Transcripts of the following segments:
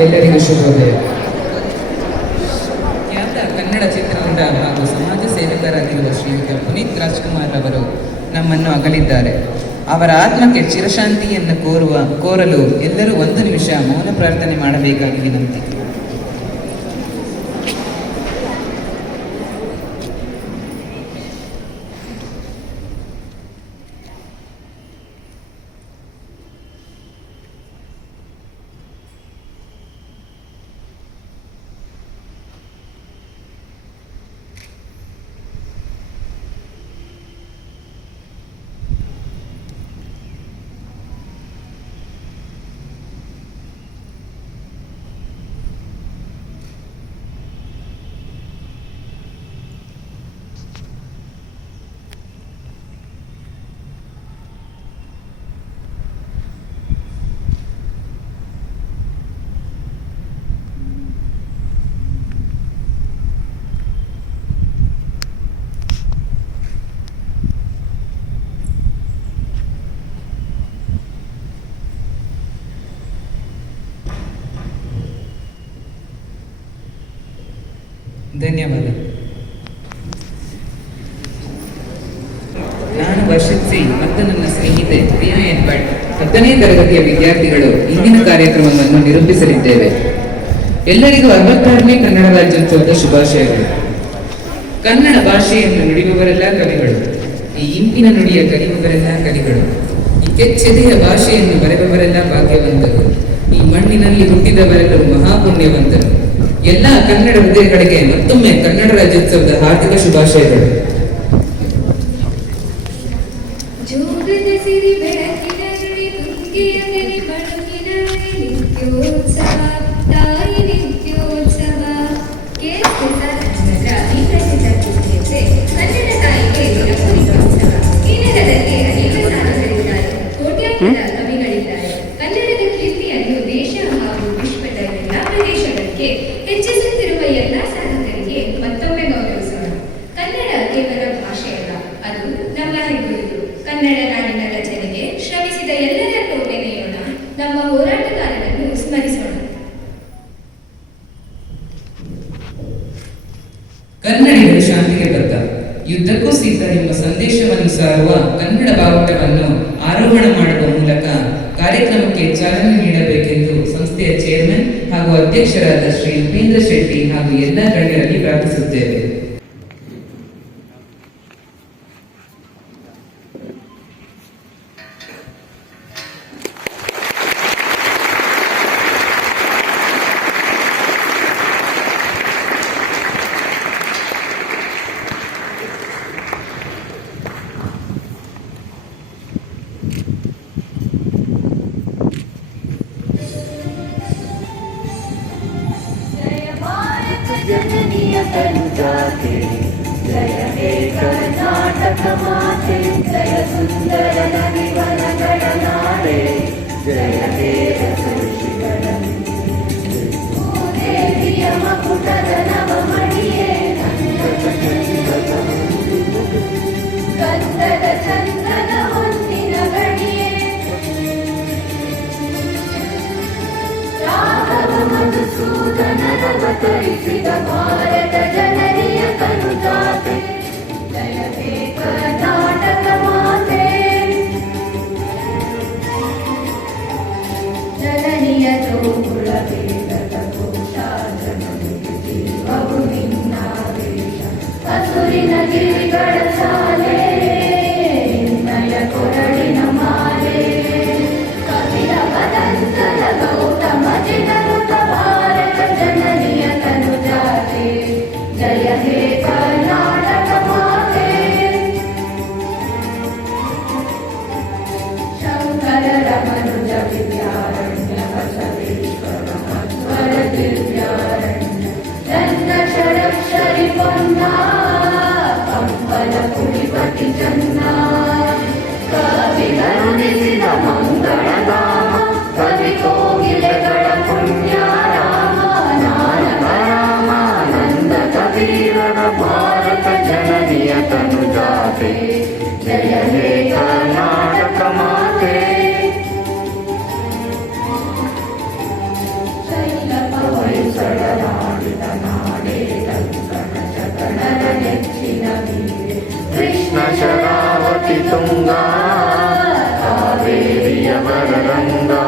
ಎಲ್ಲರಿಗೂ ಶುಭೋದಯ. ಖ್ಯಾತ ಕನ್ನಡ ಚಿತ್ರರಂಗ ಹಾಗೂ ಸಮಾಜ ಸೇವಕರಾಗಿರುವ ಶ್ರೀಯುತ ಪುನೀತ್ ರಾಜ್ಕುಮಾರ್ ಅವರು ನಮ್ಮನ್ನು ಅಗಲಿದ್ದಾರೆ. ಅವರ ಆತ್ಮಕ್ಕೆ ಚಿರಶಾಂತಿಯನ್ನು ಕೋರಲು ಎಲ್ಲರೂ 1 ನಿಮಿಷ ಮೌನ ಪ್ರಾರ್ಥನೆ ಮಾಡಬೇಕಾಗಿ ವಿನಂತಿ. ಧನ್ಯವಾದ. ನಾನು ವರ್ಷಿತ್ ಸಿಂಗ್ ಮತ್ತು ನನ್ನ ಸ್ನೇಹಿತೆ ಪ್ರಿಯಾ ಎನ್ ಭಟ್ 10ನೇ ತರಗತಿಯ ವಿದ್ಯಾರ್ಥಿಗಳು ಇಂದಿನ ಕಾರ್ಯಕ್ರಮವನ್ನು ನಿರೂಪಿಸಲಿದ್ದೇವೆ. ಎಲ್ಲರಿಗೂ 66ನೇ ಕನ್ನಡ ರಾಜ್ಯೋತ್ಸವದ ಶುಭಾಶಯಗಳು. ಕನ್ನಡ ಭಾಷೆಯನ್ನು ನುಡಿಯುವವರೆಲ್ಲ ಕವಿಗಳು, ಈ ಇಂಪಿನ ನುಡಿಯ ಕಲಿಯುವವರೆಲ್ಲ ಕಲಿಗಳು, ಈ ಕೆಚ್ಚೆದೆಯ ಭಾಷೆಯನ್ನು ಬರೆಯುವವರೆಲ್ಲ ಭಾಗ್ಯವಂತರು, ಈ ಮಣ್ಣಿನಲ್ಲಿ ಹುಟ್ಟಿದವರೆಲ್ಲರೂ ಮಹಾಪುಣ್ಯವಂತರು. ಎಲ್ಲ ಕನ್ನಡ ಹೃದಯಗಳಿಗೆ ಮತ್ತೊಮ್ಮೆ ಕನ್ನಡ ರಾಜ್ಯೋತ್ಸವದ ಹಾರ್ದಿಕ ಶುಭಾಶಯಗಳು. ಹೆಚ್ಚಿಸುತ್ತಿರುವ ಎಲ್ಲ ಸಾಧಕರಿಗೆ ಮತ್ತೊಮ್ಮೆ ಗೌರವಿಸೋಣ. ಕನ್ನಡ ಕೇವಲ ಭಾಷೆಯಲ್ಲ, ಅದು ನಮ್ಮ ಹೆಗ್ಗುರುತು. ಕನ್ನಡ ನಾಡಿನ ರಚನೆಗೆ ಶ್ರಮಿಸಿದ ಎಲ್ಲರನ್ನೂ ನೆನೆಯೋಣ, ನಮ್ಮ ಹೋರಾಟಗಾರರನ್ನು ಸ್ಮರಿಸೋಣ. ಕನ್ನಡಿಗರು ಶಾಂತಿಗೆ ಬದ್ಧ, ಯುದ್ಧಕ್ಕೂ ಸಿದ್ಧ ಎಂಬ ಸಂದೇಶವನ್ನು ಸಾರುವ ಕನ್ನಡ ಬಾವುಟವನ್ನು ಆರೋಹಣ ಮಾಡುವ ಮೂಲಕ ಕಾರ್ಯಕ್ರಮಕ್ಕೆ ಚಾಲನೆ ನೀಡಬೇಕೆಂದು ಸಂಸ್ಥೆಯ ಚೇರ್ಮನ್ ಹಾಗೂ ಅಧ್ಯಕ್ಷರಾದ ಶ್ರೀ ಉಪೇಂದ್ರ ಶೆಟ್ಟಿ ಹಾಗೂ ಎಲ್ಲ ಗಣ್ಯರಲ್ಲಿ ಪ್ರಾರ್ಥಿಸುತ್ತೇವೆ. जननीय तनुजाते जय हे कर्नाटक माते, जय सुंदर नदिवनಗಳ ನಾಡೆ, जय हे ರಸಋಷಿಗಳ ಭೂದೇವಿಯ ಮಕುಟದ ನವಮಣಿಯೇ, ಗಂಧದ ಚಂದನ ಹೊನ್ನಿನ ಗಣಿಯೇ, ರಾಘವ ಮಧುಸೂದನರವತರಿಸಿದ ಭಾರತ ಜನನಿಯ ತನುಜಾತೆ, ಜಯ ಹೇ ಕರ್ನಾಟಕ ಮಾತೆ. ಜನನಿಯ ತೋಗುಳ ವೇದದ ಕೋಶಾಜನನಿಗೆ ಜೀವವು ನಿನ್ನಾವೇಶ, ಹಸುರಿನ ಗಿರಿಗಳ ಶಾಲೆ ನಿನ್ನಯ ಕೊರಳಿನ ಮಾಲೆ, ಕಪಿಲ ವದಂತರ ಗೌತಮ ಜಿನರುತ ಭಾರತ ಜನನಿಯ ತನುಜಾತೆ, ಜಯ ಹೇ ಕರ್ನಾಟಕ ಮಾತೆ. ಶಂಕರ ರಮನುಜ ವಿದ್ಯಾರಣ್ಯ ಬಸವೇಶ್ವರ ಮಧ್ವರ ದಿವ್ಯಾರಣ್ಯ, ನನ್ನ ಷಡಕ್ಷರಿ ಪೊನ್ನ ಕಂಪನ ಕುಡಿಪತಿ ಚನ್ನ, ಕವಿಗರುಣಿಸಿದ ಮಂಗಳಧಾಮ, ಕವಿ ಕೋಗಿಲೆಗಳ ಪುಣ್ಯ ರಾಮ, ನಾನಕ ರಾಮಾನಂದ ಕಬೀರರ ಭಾರತ ಜನನಿಯ ತನುಜಾತೆ, ಜಯ ಹೇ ಕರ್ನಾಟಕ ಮಾತೆ. ಶೈಲ वरदङ्गा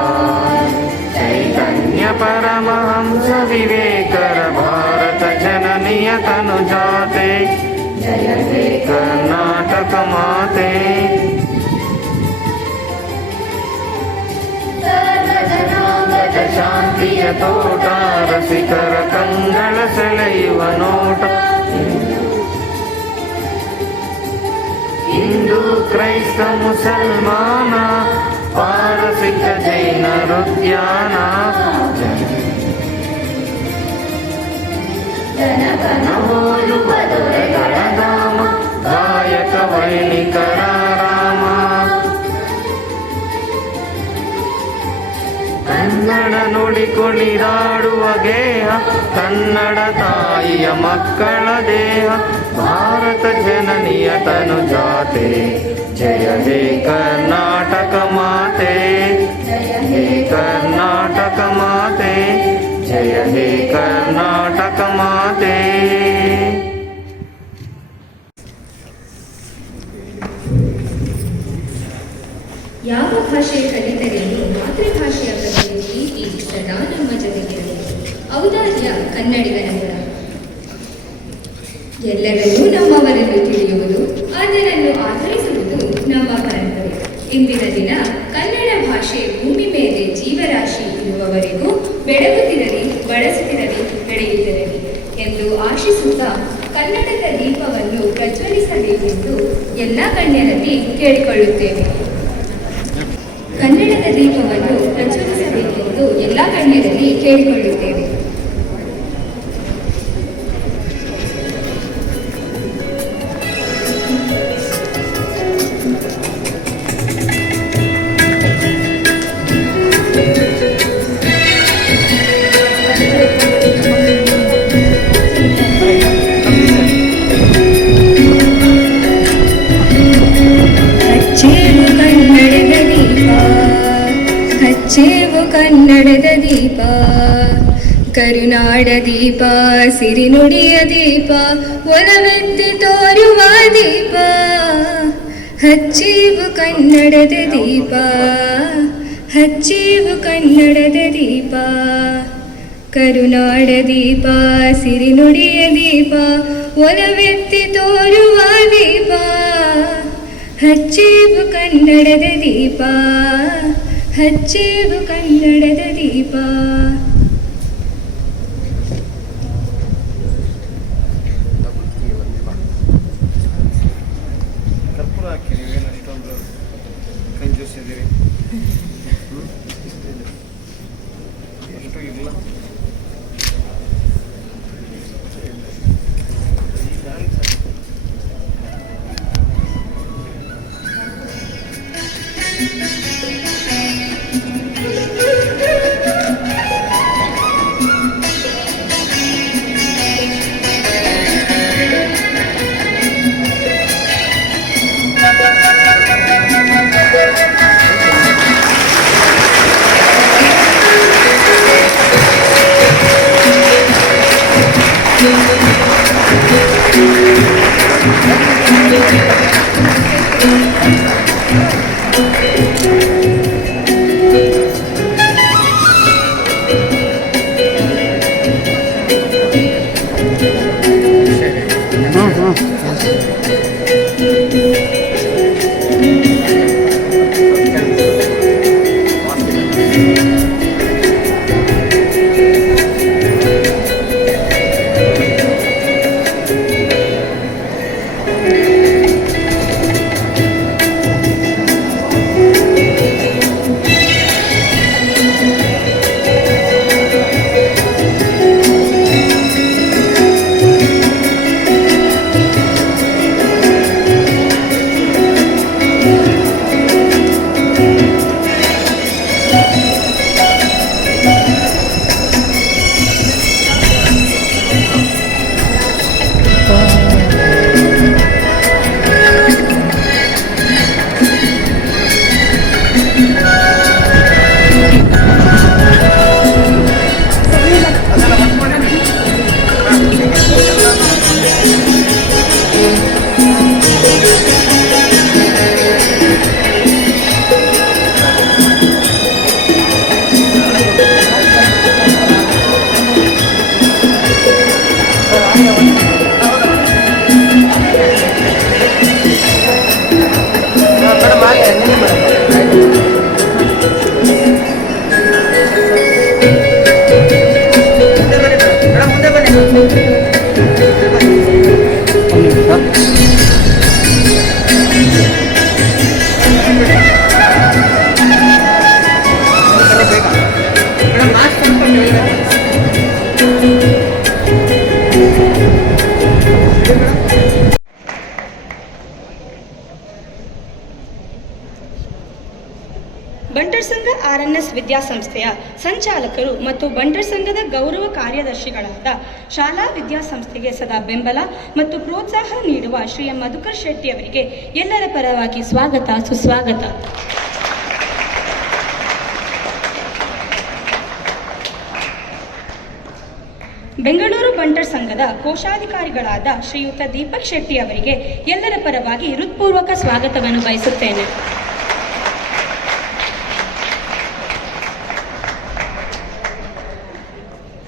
चैतन्य परमहंस विवेकर भारत जननीय तनुजाते जय हे कर्नाटक माते सर्वजनांगद शांतिय तोಟ रसिकर ಕಂಗಳ ಸೆಳೆಯುವ ನೋಟ ಹಿಂದೂ ಕ್ರೈಸ್ತ ಮುಸಲ್ಮಾನ ಪಾರಸಿಕ ಜೈನರುದ್ಯಾನ ಜನಗಣ ಹೋಲುವ ದೊರೆಗಳ ಧಾಮ ಗಾಯಕ ವೈಣಿಕರ ರಾಮ ಕನ್ನಡ ನುಡಿ ಕುಣಿದಾಡುವ ಗೇಹ ಕನ್ನಡ ತಾಯಿಯ ಮಕ್ಕಳ ದೇಹ ಭಾರತ ಜನನಿಯ ತನುಜಾತೆ ಜಯ ಹೇ ಕರ್ನಾಟಕ ಮಾತೆ ಜಯ ಹೇ ಕರ್ನಾಟಕ ಮಾತೆ ಜಯ ಹೇ ಕರ್ನಾಟಕ ಮಾತೆ. ಯಾವ ಭಾಷೆ ಕಲಿತರೇನು ಮಾತೃಭಾಷೆಯ ಬಗ್ಗೆ ಪ್ರೀತಿ ಸದಾ ನಮ್ಮ ಜೊತೆಗಿರಲಿ. ಔದಾರ್ಯ ಕನ್ನಡಿಗನ ಗುಣ. ಎಲ್ಲರನ್ನೂ ನಮ್ಮವರನ್ನು ತಿಳಿಯುವುದು, ಅದರನ್ನು ಆಧರಿಸುವುದು ನಮ್ಮ ಪರಂಪರೆ. ಇಂದಿನ ದಿನ ಕನ್ನಡ ಭಾಷೆ ಭೂಮಿ ಮೇಲೆ ಜೀವರಾಶಿ ಇರುವವರೆಗೂ ಬೆಳಗುತ್ತಿರಲಿ, ಬಳಸುತ್ತಿರಲಿ, ನಡೆಯುತ್ತಿರಲಿ ಎಂದು ಆಶಿಸುತ್ತಾ ಕನ್ನಡದ ದೀಪವನ್ನು ಪ್ರಜ್ವಲಿಸಬೇಕೆಂದು ಎಲ್ಲ ಗಣ್ಯರಲ್ಲಿ ಕೇಳಿಕೊಳ್ಳುತ್ತೇವೆ. ಕನ್ನಡದ ದೀಪವನ್ನು ಪ್ರಜ್ವಲಿಸಬೇಕೆಂದು ಎಲ್ಲ ಗಣ್ಯರಲ್ಲಿ ಕೇಳಿಕೊಳ್ಳುತ್ತೇವೆ. ಹಚ್ಚೇವು ಕನ್ನಡದ ದೀಪ, ಕರುನಾಡ ದೀಪ, ಸಿರಿನುಡಿಯ ದೀಪ, ಒಲವೆತ್ತಿ ತೋರುವ ದೀಪ. ಹಚ್ಚೇವು ಕನ್ನಡದ ದೀಪ, ಹಚ್ಚೇವು ಕನ್ನಡದ ದೀಪ, ಕರುನಾಡ ದೀಪ, ಸಿರಿನುಡಿಯ ದೀಪ, ಒಲವೆತ್ತಿ ತೋರುವ ದೀಪ. ಹಚ್ಚೇವು ಕನ್ನಡದ ದೀಪ, ಹಚ್ಚೇವು ಕನ್ನಡದ ದೀಪ. ಕರ್ಪೂರ ಹಾಕಿ ನೀವೇನು ಅಷ್ಟೊಂದು ಕಂಜೂಸಿದ್ದೀರಿ ಎಷ್ಟು ಇಲ್ಲ. ಬಂಟರ್ ಸಂಘ RNS ವಿದ್ಯಾಸಂಸ್ಥೆಯ ಸಂಚಾಲಕರು ಮತ್ತು ಬಂಟರ್ ಸಂಘದ ಗೌರವ ಕಾರ್ಯದರ್ಶಿಗಳಾದ ಶಾಲಾ ವಿದ್ಯಾಸಂಸ್ಥೆಗೆ ಸದಾ ಬೆಂಬಲ ಮತ್ತು ಪ್ರೋತ್ಸಾಹ ನೀಡುವ ಶ್ರೀ ಎಂ ಮಧುಕರ್ ಶೆಟ್ಟಿ ಅವರಿಗೆ ಎಲ್ಲರ ಪರವಾಗಿ ಸ್ವಾಗತ ಸುಸ್ವಾಗತ. ಬೆಂಗಳೂರು ಬಂಟರ್ ಸಂಘದ ಕೋಶಾಧಿಕಾರಿಗಳಾದ ಶ್ರೀಯುತ ದೀಪಕ್ ಶೆಟ್ಟಿ ಅವರಿಗೆ ಎಲ್ಲರ ಪರವಾಗಿ ಹೃತ್ಪೂರ್ವಕ ಸ್ವಾಗತವನ್ನು ಬಯಸುತ್ತೇನೆ.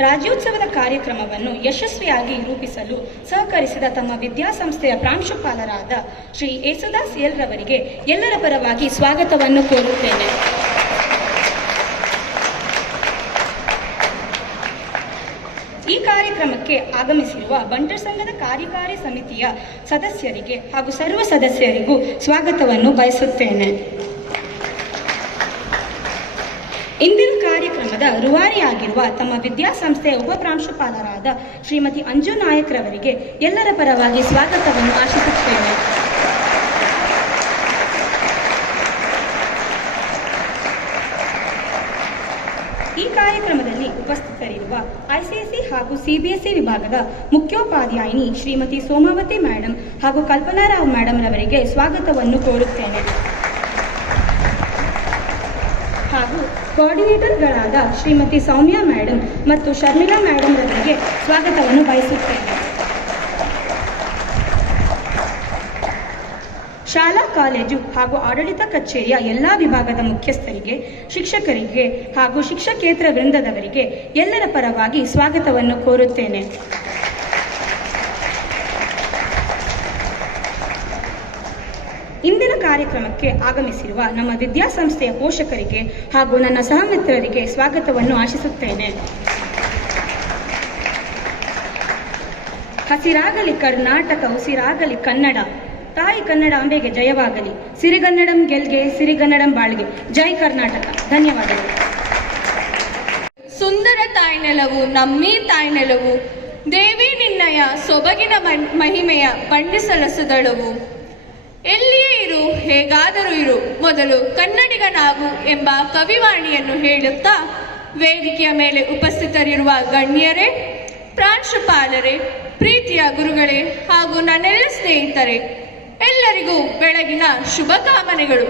ರಾಜ್ಯೋತ್ಸವದ ಕಾರ್ಯಕ್ರಮವನ್ನು ಯಶಸ್ವಿಯಾಗಿ ರೂಪಿಸಲು ಸಹಕರಿಸಿದ ತಮ್ಮ ವಿದ್ಯಾಸಂಸ್ಥೆಯ ಪ್ರಾಂಶುಪಾಲರಾದ ಶ್ರೀ ಯೇಸುದಾಸ್ ಎಲ್ ರವರಿಗೆ ಎಲ್ಲರ ಪರವಾಗಿ ಸ್ವಾಗತವನ್ನು ಕೋರುತ್ತೇನೆ. ಈ ಕಾರ್ಯಕ್ರಮಕ್ಕೆ ಆಗಮಿಸಿರುವ ಬಂಟರ್ ಸಂಘದ ಕಾರ್ಯಕಾರಿ ಸಮಿತಿಯ ಸದಸ್ಯರಿಗೆ ಹಾಗೂ ಸರ್ವ ಸದಸ್ಯರಿಗೂ ಸ್ವಾಗತವನ್ನು ಬಯಸುತ್ತೇನೆ. ಇಂದಿನ ಕಾರ್ಯಕ್ರಮದ ರೂವಾರಿಯಾಗಿರುವ ತಮ್ಮ ವಿದ್ಯಾಸಂಸ್ಥೆಯ ಉಪ ಪ್ರಾಂಶುಪಾಲರಾದ ಶ್ರೀಮತಿ ಅಂಜು ನಾಯಕ್ ರವರಿಗೆ ಎಲ್ಲರ ಪರವಾಗಿ ಸ್ವಾಗತವನ್ನು ಆಶಿಸುತ್ತೇನೆ. ಈ ಕಾರ್ಯಕ್ರಮದಲ್ಲಿ ಉಪಸ್ಥಿತರಿರುವ ICSE ಹಾಗೂ CBSE ವಿಭಾಗದ ಮುಖ್ಯೋಪಾಧ್ಯಾಯಿನಿ ಶ್ರೀಮತಿ ಸೋಮಾವತಿ ಮೇಡಮ್ ಹಾಗೂ ಕಲ್ಪನಾ ರಾವ್ ಮೇಡಮ್ ರವರಿಗೆ ಸ್ವಾಗತವನ್ನು ಕೋರುತ್ತೇನೆ. ಹಾಗೂ ಕೋಆರ್ಡಿನೇಟರ್ಗಳಾದ ಶ್ರೀಮತಿ ಸೌಮ್ಯಾ ಮೇಡಮ್ ಮತ್ತು ಶರ್ಮಿಳಾ ಮೇಡಮ್ ರವರಿಗೆ ಸ್ವಾಗತವನ್ನು ಬಯಸುತ್ತೇನೆ. ಶಾಲಾ ಕಾಲೇಜು ಹಾಗೂ ಆಡಳಿತ ಕಚೇರಿಯ ಎಲ್ಲ ವಿಭಾಗದ ಮುಖ್ಯಸ್ಥರಿಗೆ, ಶಿಕ್ಷಕರಿಗೆ ಹಾಗೂ ಶಿಕ್ಷಕೇತರ ವೃಂದದವರಿಗೆ ಎಲ್ಲರ ಪರವಾಗಿ ಸ್ವಾಗತವನ್ನು ಕೋರುತ್ತೇನೆ. ಇಂದಿನ ಕಾರ್ಯಕ್ರಮಕ್ಕೆ ಆಗಮಿಸಿರುವ ನಮ್ಮ ವಿದ್ಯಾಸಂಸ್ಥೆಯ ಪೋಷಕರಿಗೆ ಹಾಗೂ ನನ್ನ ಸಹಮಿತ್ರರಿಗೆ ಸ್ವಾಗತವನ್ನು ಆಶಿಸುತ್ತೇನೆ. ಹಸಿರಾಗಲಿ ಕರ್ನಾಟಕ, ಉಸಿರಾಗಲಿ ಕನ್ನಡ, ತಾಯಿ ಕನ್ನಡಾಂಬೆಗೆ ಜಯವಾಗಲಿ. ಸಿರಿಗನ್ನಡಂ ಗೆಲ್ಗೆ, ಸಿರಿಗನ್ನಡಂ ಬಾಳ್ಗೆ. ಜೈ ಕರ್ನಾಟಕ. ಧನ್ಯವಾದಗಳು. ಸುಂದರ ತಾಯ್ನೆಲವು ನಮ್ಮೀ ತಾಯ್ನೆಲವು, ದೇವಿ ನಿನ್ನಯ ಸೊಬಗಿನ ಮಹಿಮೆಯ ಬಣ್ಣಿಸಲಸದಳವು. ಎಲ್ಲಿಯೇ ಇರು, ಹೇಗಾದರೂ ಇರು, ಮೊದಲು ಕನ್ನಡಿಗನಾಗು ಎಂಬ ಕವಿವಾಣಿಯನ್ನು ಹೇಳುತ್ತಾ ವೇದಿಕೆಯ ಮೇಲೆ ಉಪಸ್ಥಿತರಿರುವ ಗಣ್ಯರೇ, ಪ್ರಾಂಶುಪಾಲರೇ, ಪ್ರೀತಿಯ ಗುರುಗಳೇ ಹಾಗೂ ನನ್ನೆಲ್ಲ ಸ್ನೇಹಿತರೆ, ಎಲ್ಲರಿಗೂ ಬೆಳಗಿನ ಶುಭ ಕಾಮನೆಗಳು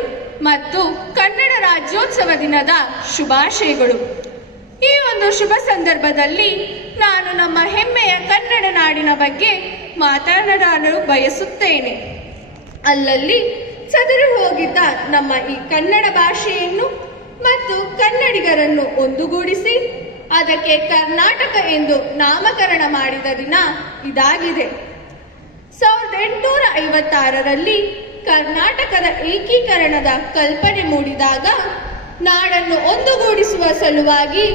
ಮತ್ತು ಕನ್ನಡ ರಾಜ್ಯೋತ್ಸವ ದಿನದ ಶುಭಾಶಯಗಳು. ಈ ಒಂದು ಶುಭ ಸಂದರ್ಭದಲ್ಲಿ ನಾನು ನಮ್ಮ ಹೆಮ್ಮೆಯ ಕನ್ನಡ ನಾಡಿನ ಬಗ್ಗೆ ಮಾತನಾಡಲು ಬಯಸುತ್ತೇನೆ. ಅಲ್ಲಲ್ಲಿ ಚದುರಿ ಹೋಗಿದ್ದ ನಮ್ಮ ಈ ಕನ್ನಡ ಭಾಷೆಯನ್ನು ಮತ್ತು ಕನ್ನಡಿಗರನ್ನು ಒಂದುಗೂಡಿಸಿ ಅದಕ್ಕೆ ಕರ್ನಾಟಕ ಎಂದು ನಾಮಕರಣ ಮಾಡಿದ ದಿನ ಇದಾಗಿದೆ. 1856ರಲ್ಲಿ ಕರ್ನಾಟಕದ ಏಕೀಕರಣದ ಕಲ್ಪನೆ ಮೂಡಿದಾಗ ನಾಡನ್ನು ಒಂದುಗೂಡಿಸುವ ಸಲುವಾಗಿ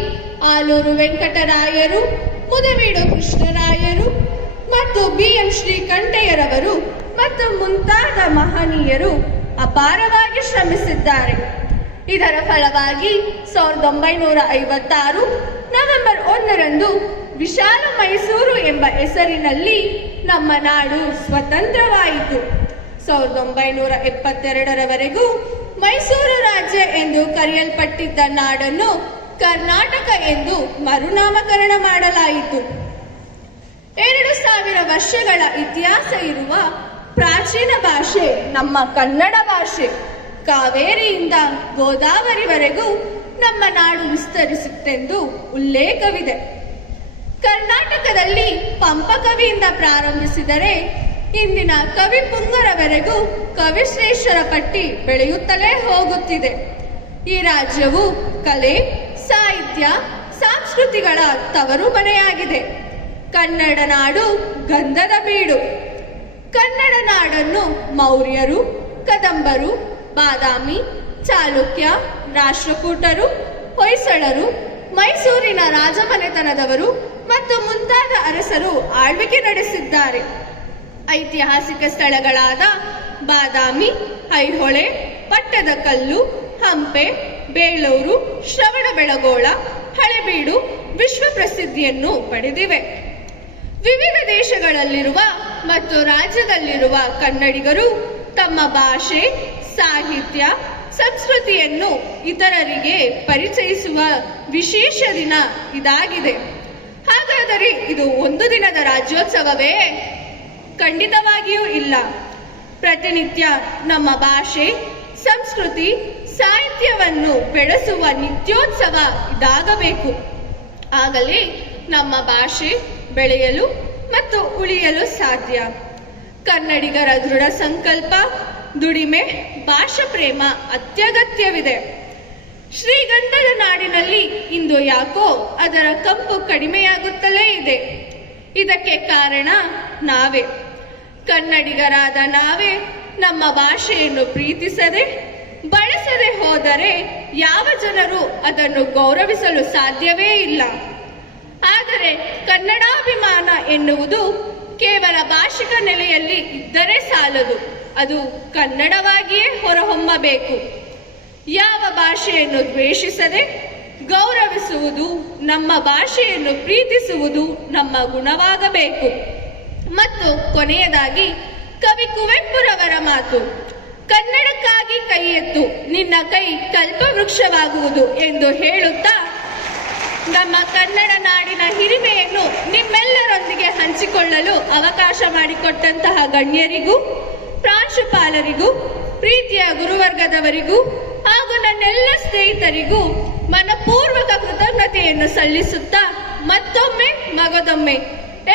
ಆಲೂರು ವೆಂಕಟರಾಯರು, ಮುದವೀಡು ಕೃಷ್ಣರಾಯರು ಮತ್ತು BM ಶ್ರೀಕಂಠಯ್ಯರವರು ಮತ್ತು ಮುಂತಾದ ಮಹನೀಯರು ಅಪಾರವಾಗಿ ಶ್ರಮಿಸಿದ್ದಾರೆ. ಇದರ ಫಲವಾಗಿ 1956 ನವೆಂಬರ್ 1ರಂದು ವಿಶಾಲ ಮೈಸೂರು ಎಂಬ ಹೆಸರಿನಲ್ಲಿ ನಮ್ಮ ನಾಡು ಸ್ವತಂತ್ರವಾಯಿತು. 1972ರವರೆಗೂ ಮೈಸೂರು ರಾಜ್ಯ ಎಂದು ಕರೆಯಲ್ಪಟ್ಟಿದ್ದ ನಾಡನ್ನು ಕರ್ನಾಟಕ ಎಂದು ಮರುನಾಮಕರಣ ಮಾಡಲಾಯಿತು. 2000 ವರ್ಷಗಳ ಇತಿಹಾಸ ಇರುವ ಪ್ರಾಚೀನ ಭಾಷೆ ನಮ್ಮ ಕನ್ನಡ ಭಾಷೆ. ಕಾವೇರಿಯಿಂದ ಗೋದಾವರಿವರೆಗೂ ನಮ್ಮ ನಾಡು ವಿಸ್ತರಿಸುತ್ತೆಂದು ಉಲ್ಲೇಖವಿದೆ. ಕರ್ನಾಟಕದಲ್ಲಿ ಪಂಪಕವಿಯಿಂದ ಪ್ರಾರಂಭಿಸಿದರೆ ಇಂದಿನ ಕವಿ ಪುಂಗರವರೆಗೂ ಕವಿಶ್ರೇಷ್ಠರ ಪಟ್ಟಿ ಬೆಳೆಯುತ್ತಲೇ ಹೋಗುತ್ತಿದೆ. ಈ ರಾಜ್ಯವು ಕಲೆ, ಸಾಹಿತ್ಯ, ಸಂಸ್ಕೃತಿಗಳ ತವರು ಮನೆಯಾಗಿದೆ. ಕನ್ನಡ ನಾಡು ಗಂಧದ ಬೀಡು. ಕನ್ನಡ ನಾಡನ್ನು ಮೌರ್ಯರು, ಕದಂಬರು, ಬಾದಾಮಿ, ಚಾಲುಕ್ಯ, ರಾಷ್ಟ್ರಕೂಟರು, ಹೊಯ್ಸಳರು, ಮೈಸೂರಿನ ರಾಜಮನೆತನದವರು ಮತ್ತು ಮುಂತಾದ ಅರಸರು ಆಳ್ವಿಕೆ ನಡೆಸಿದ್ದಾರೆ. ಐತಿಹಾಸಿಕ ಸ್ಥಳಗಳಾದ ಬಾದಾಮಿ, ಐಹೊಳೆ, ಪಟ್ಟದಕಲ್ಲು, ಹಂಪೆ, ಬೇಲೂರು, ಶ್ರವಣಬೆಳಗೊಳ, ಹಳೆಬೀಡು ವಿಶ್ವ ಪ್ರಸಿದ್ಧಿಯನ್ನು ಪಡೆದಿವೆ. ವಿವಿಧ ದೇಶಗಳಲ್ಲಿರುವ ಮತ್ತು ರಾಜ್ಯದಲ್ಲಿರುವ ಕನ್ನಡಿಗರು ತಮ್ಮ ಭಾಷೆ, ಸಾಹಿತ್ಯ, ಸಂಸ್ಕೃತಿಯನ್ನು ಇತರರಿಗೆ ಪರಿಚಯಿಸುವ ವಿಶೇಷ ದಿನ ಇದಾಗಿದೆ. ಹಾಗಾದರೆ ಇದು ಒಂದು ದಿನದ ರಾಜ್ಯೋತ್ಸವವೇ? ಖಂಡಿತವಾಗಿಯೂ ಇಲ್ಲ. ಪ್ರತಿನಿತ್ಯ ನಮ್ಮ ಭಾಷೆ, ಸಂಸ್ಕೃತಿ, ಸಾಹಿತ್ಯವನ್ನು ಬೆಳೆಸುವ ನಿತ್ಯೋತ್ಸವ ಇದಾಗಬೇಕು. ಆಗಲೇ ನಮ್ಮ ಭಾಷೆ ಬೆಳೆಯಲು ಮತ್ತು ಉಳಿಯಲು ಸಾಧ್ಯ. ಕನ್ನಡಿಗರ ದೃಢ ಸಂಕಲ್ಪ, ದುಡಿಮೆ, ಭಾಷಾ ಪ್ರೇಮ ಅತ್ಯಗತ್ಯವಿದೆ. ಶ್ರೀಗಂಧದ ನಾಡಿನಲ್ಲಿ ಇಂದು ಯಾಕೋ ಅದರ ಕಂಪು ಕಡಿಮೆಯಾಗುತ್ತಲೇ ಇದೆ. ಇದಕ್ಕೆ ಕಾರಣ ನಾವೇ, ಕನ್ನಡಿಗರಾದ ನಾವೇ ನಮ್ಮ ಭಾಷೆಯನ್ನು ಪ್ರೀತಿಸದೆ ಬಳಸದೆ ಹೋದರೆ ಯಾವ ಜನರು ಅದನ್ನು ಗೌರವಿಸಲು ಸಾಧ್ಯವೇ ಇಲ್ಲ. ಆದರೆ ಕನ್ನಡಾಭಿಮಾನ ಎನ್ನುವುದು ಕೇವಲ ಭಾಷಿಕ ನೆಲೆಯಲ್ಲಿ ಇದ್ದರೆ ಸಾಲದು, ಅದು ಕನ್ನಡವಾಗಿಯೇ ಹೊರಹೊಮ್ಮಬೇಕು. ಯಾವ ಭಾಷೆಯನ್ನು ದ್ವೇಷಿಸದೆ ಗೌರವಿಸುವುದು, ನಮ್ಮ ಭಾಷೆಯನ್ನು ಪ್ರೀತಿಸುವುದು ನಮ್ಮ ಗುಣವಾಗಬೇಕು. ಮತ್ತು ಕೊನೆಯದಾಗಿ ಕವಿ ಕುವೆಂಪುರವರ ಮಾತು, ಕನ್ನಡಕ್ಕಾಗಿ ಕೈ ಎತ್ತು, ನಿನ್ನ ಕೈ ಕಲ್ಪವೃಕ್ಷವಾಗುವುದು ಎಂದು ಹೇಳುತ್ತಾ ನಮ್ಮ ಕನ್ನಡ ನಾಡಿನ ಹಿರಿಮೆಯನ್ನು ನಿಮ್ಮೆಲ್ಲರೊಂದಿಗೆ ಹಂಚಿಕೊಳ್ಳಲು ಅವಕಾಶ ಮಾಡಿಕೊಟ್ಟಂತಹ ಗಣ್ಯರಿಗೂ, ಪ್ರಾಂಶುಪಾಲರಿಗೂ, ಪ್ರೀತಿಯ ಗುರುವರ್ಗದವರಿಗೂ ಹಾಗೂ ನನ್ನೆಲ್ಲ ಸ್ನೇಹಿತರಿಗೂ ಮನಪೂರ್ವಕ ಕೃತಜ್ಞತೆಯನ್ನು ಸಲ್ಲಿಸುತ್ತಾ ಮತ್ತೊಮ್ಮೆ ಮಗದೊಮ್ಮೆ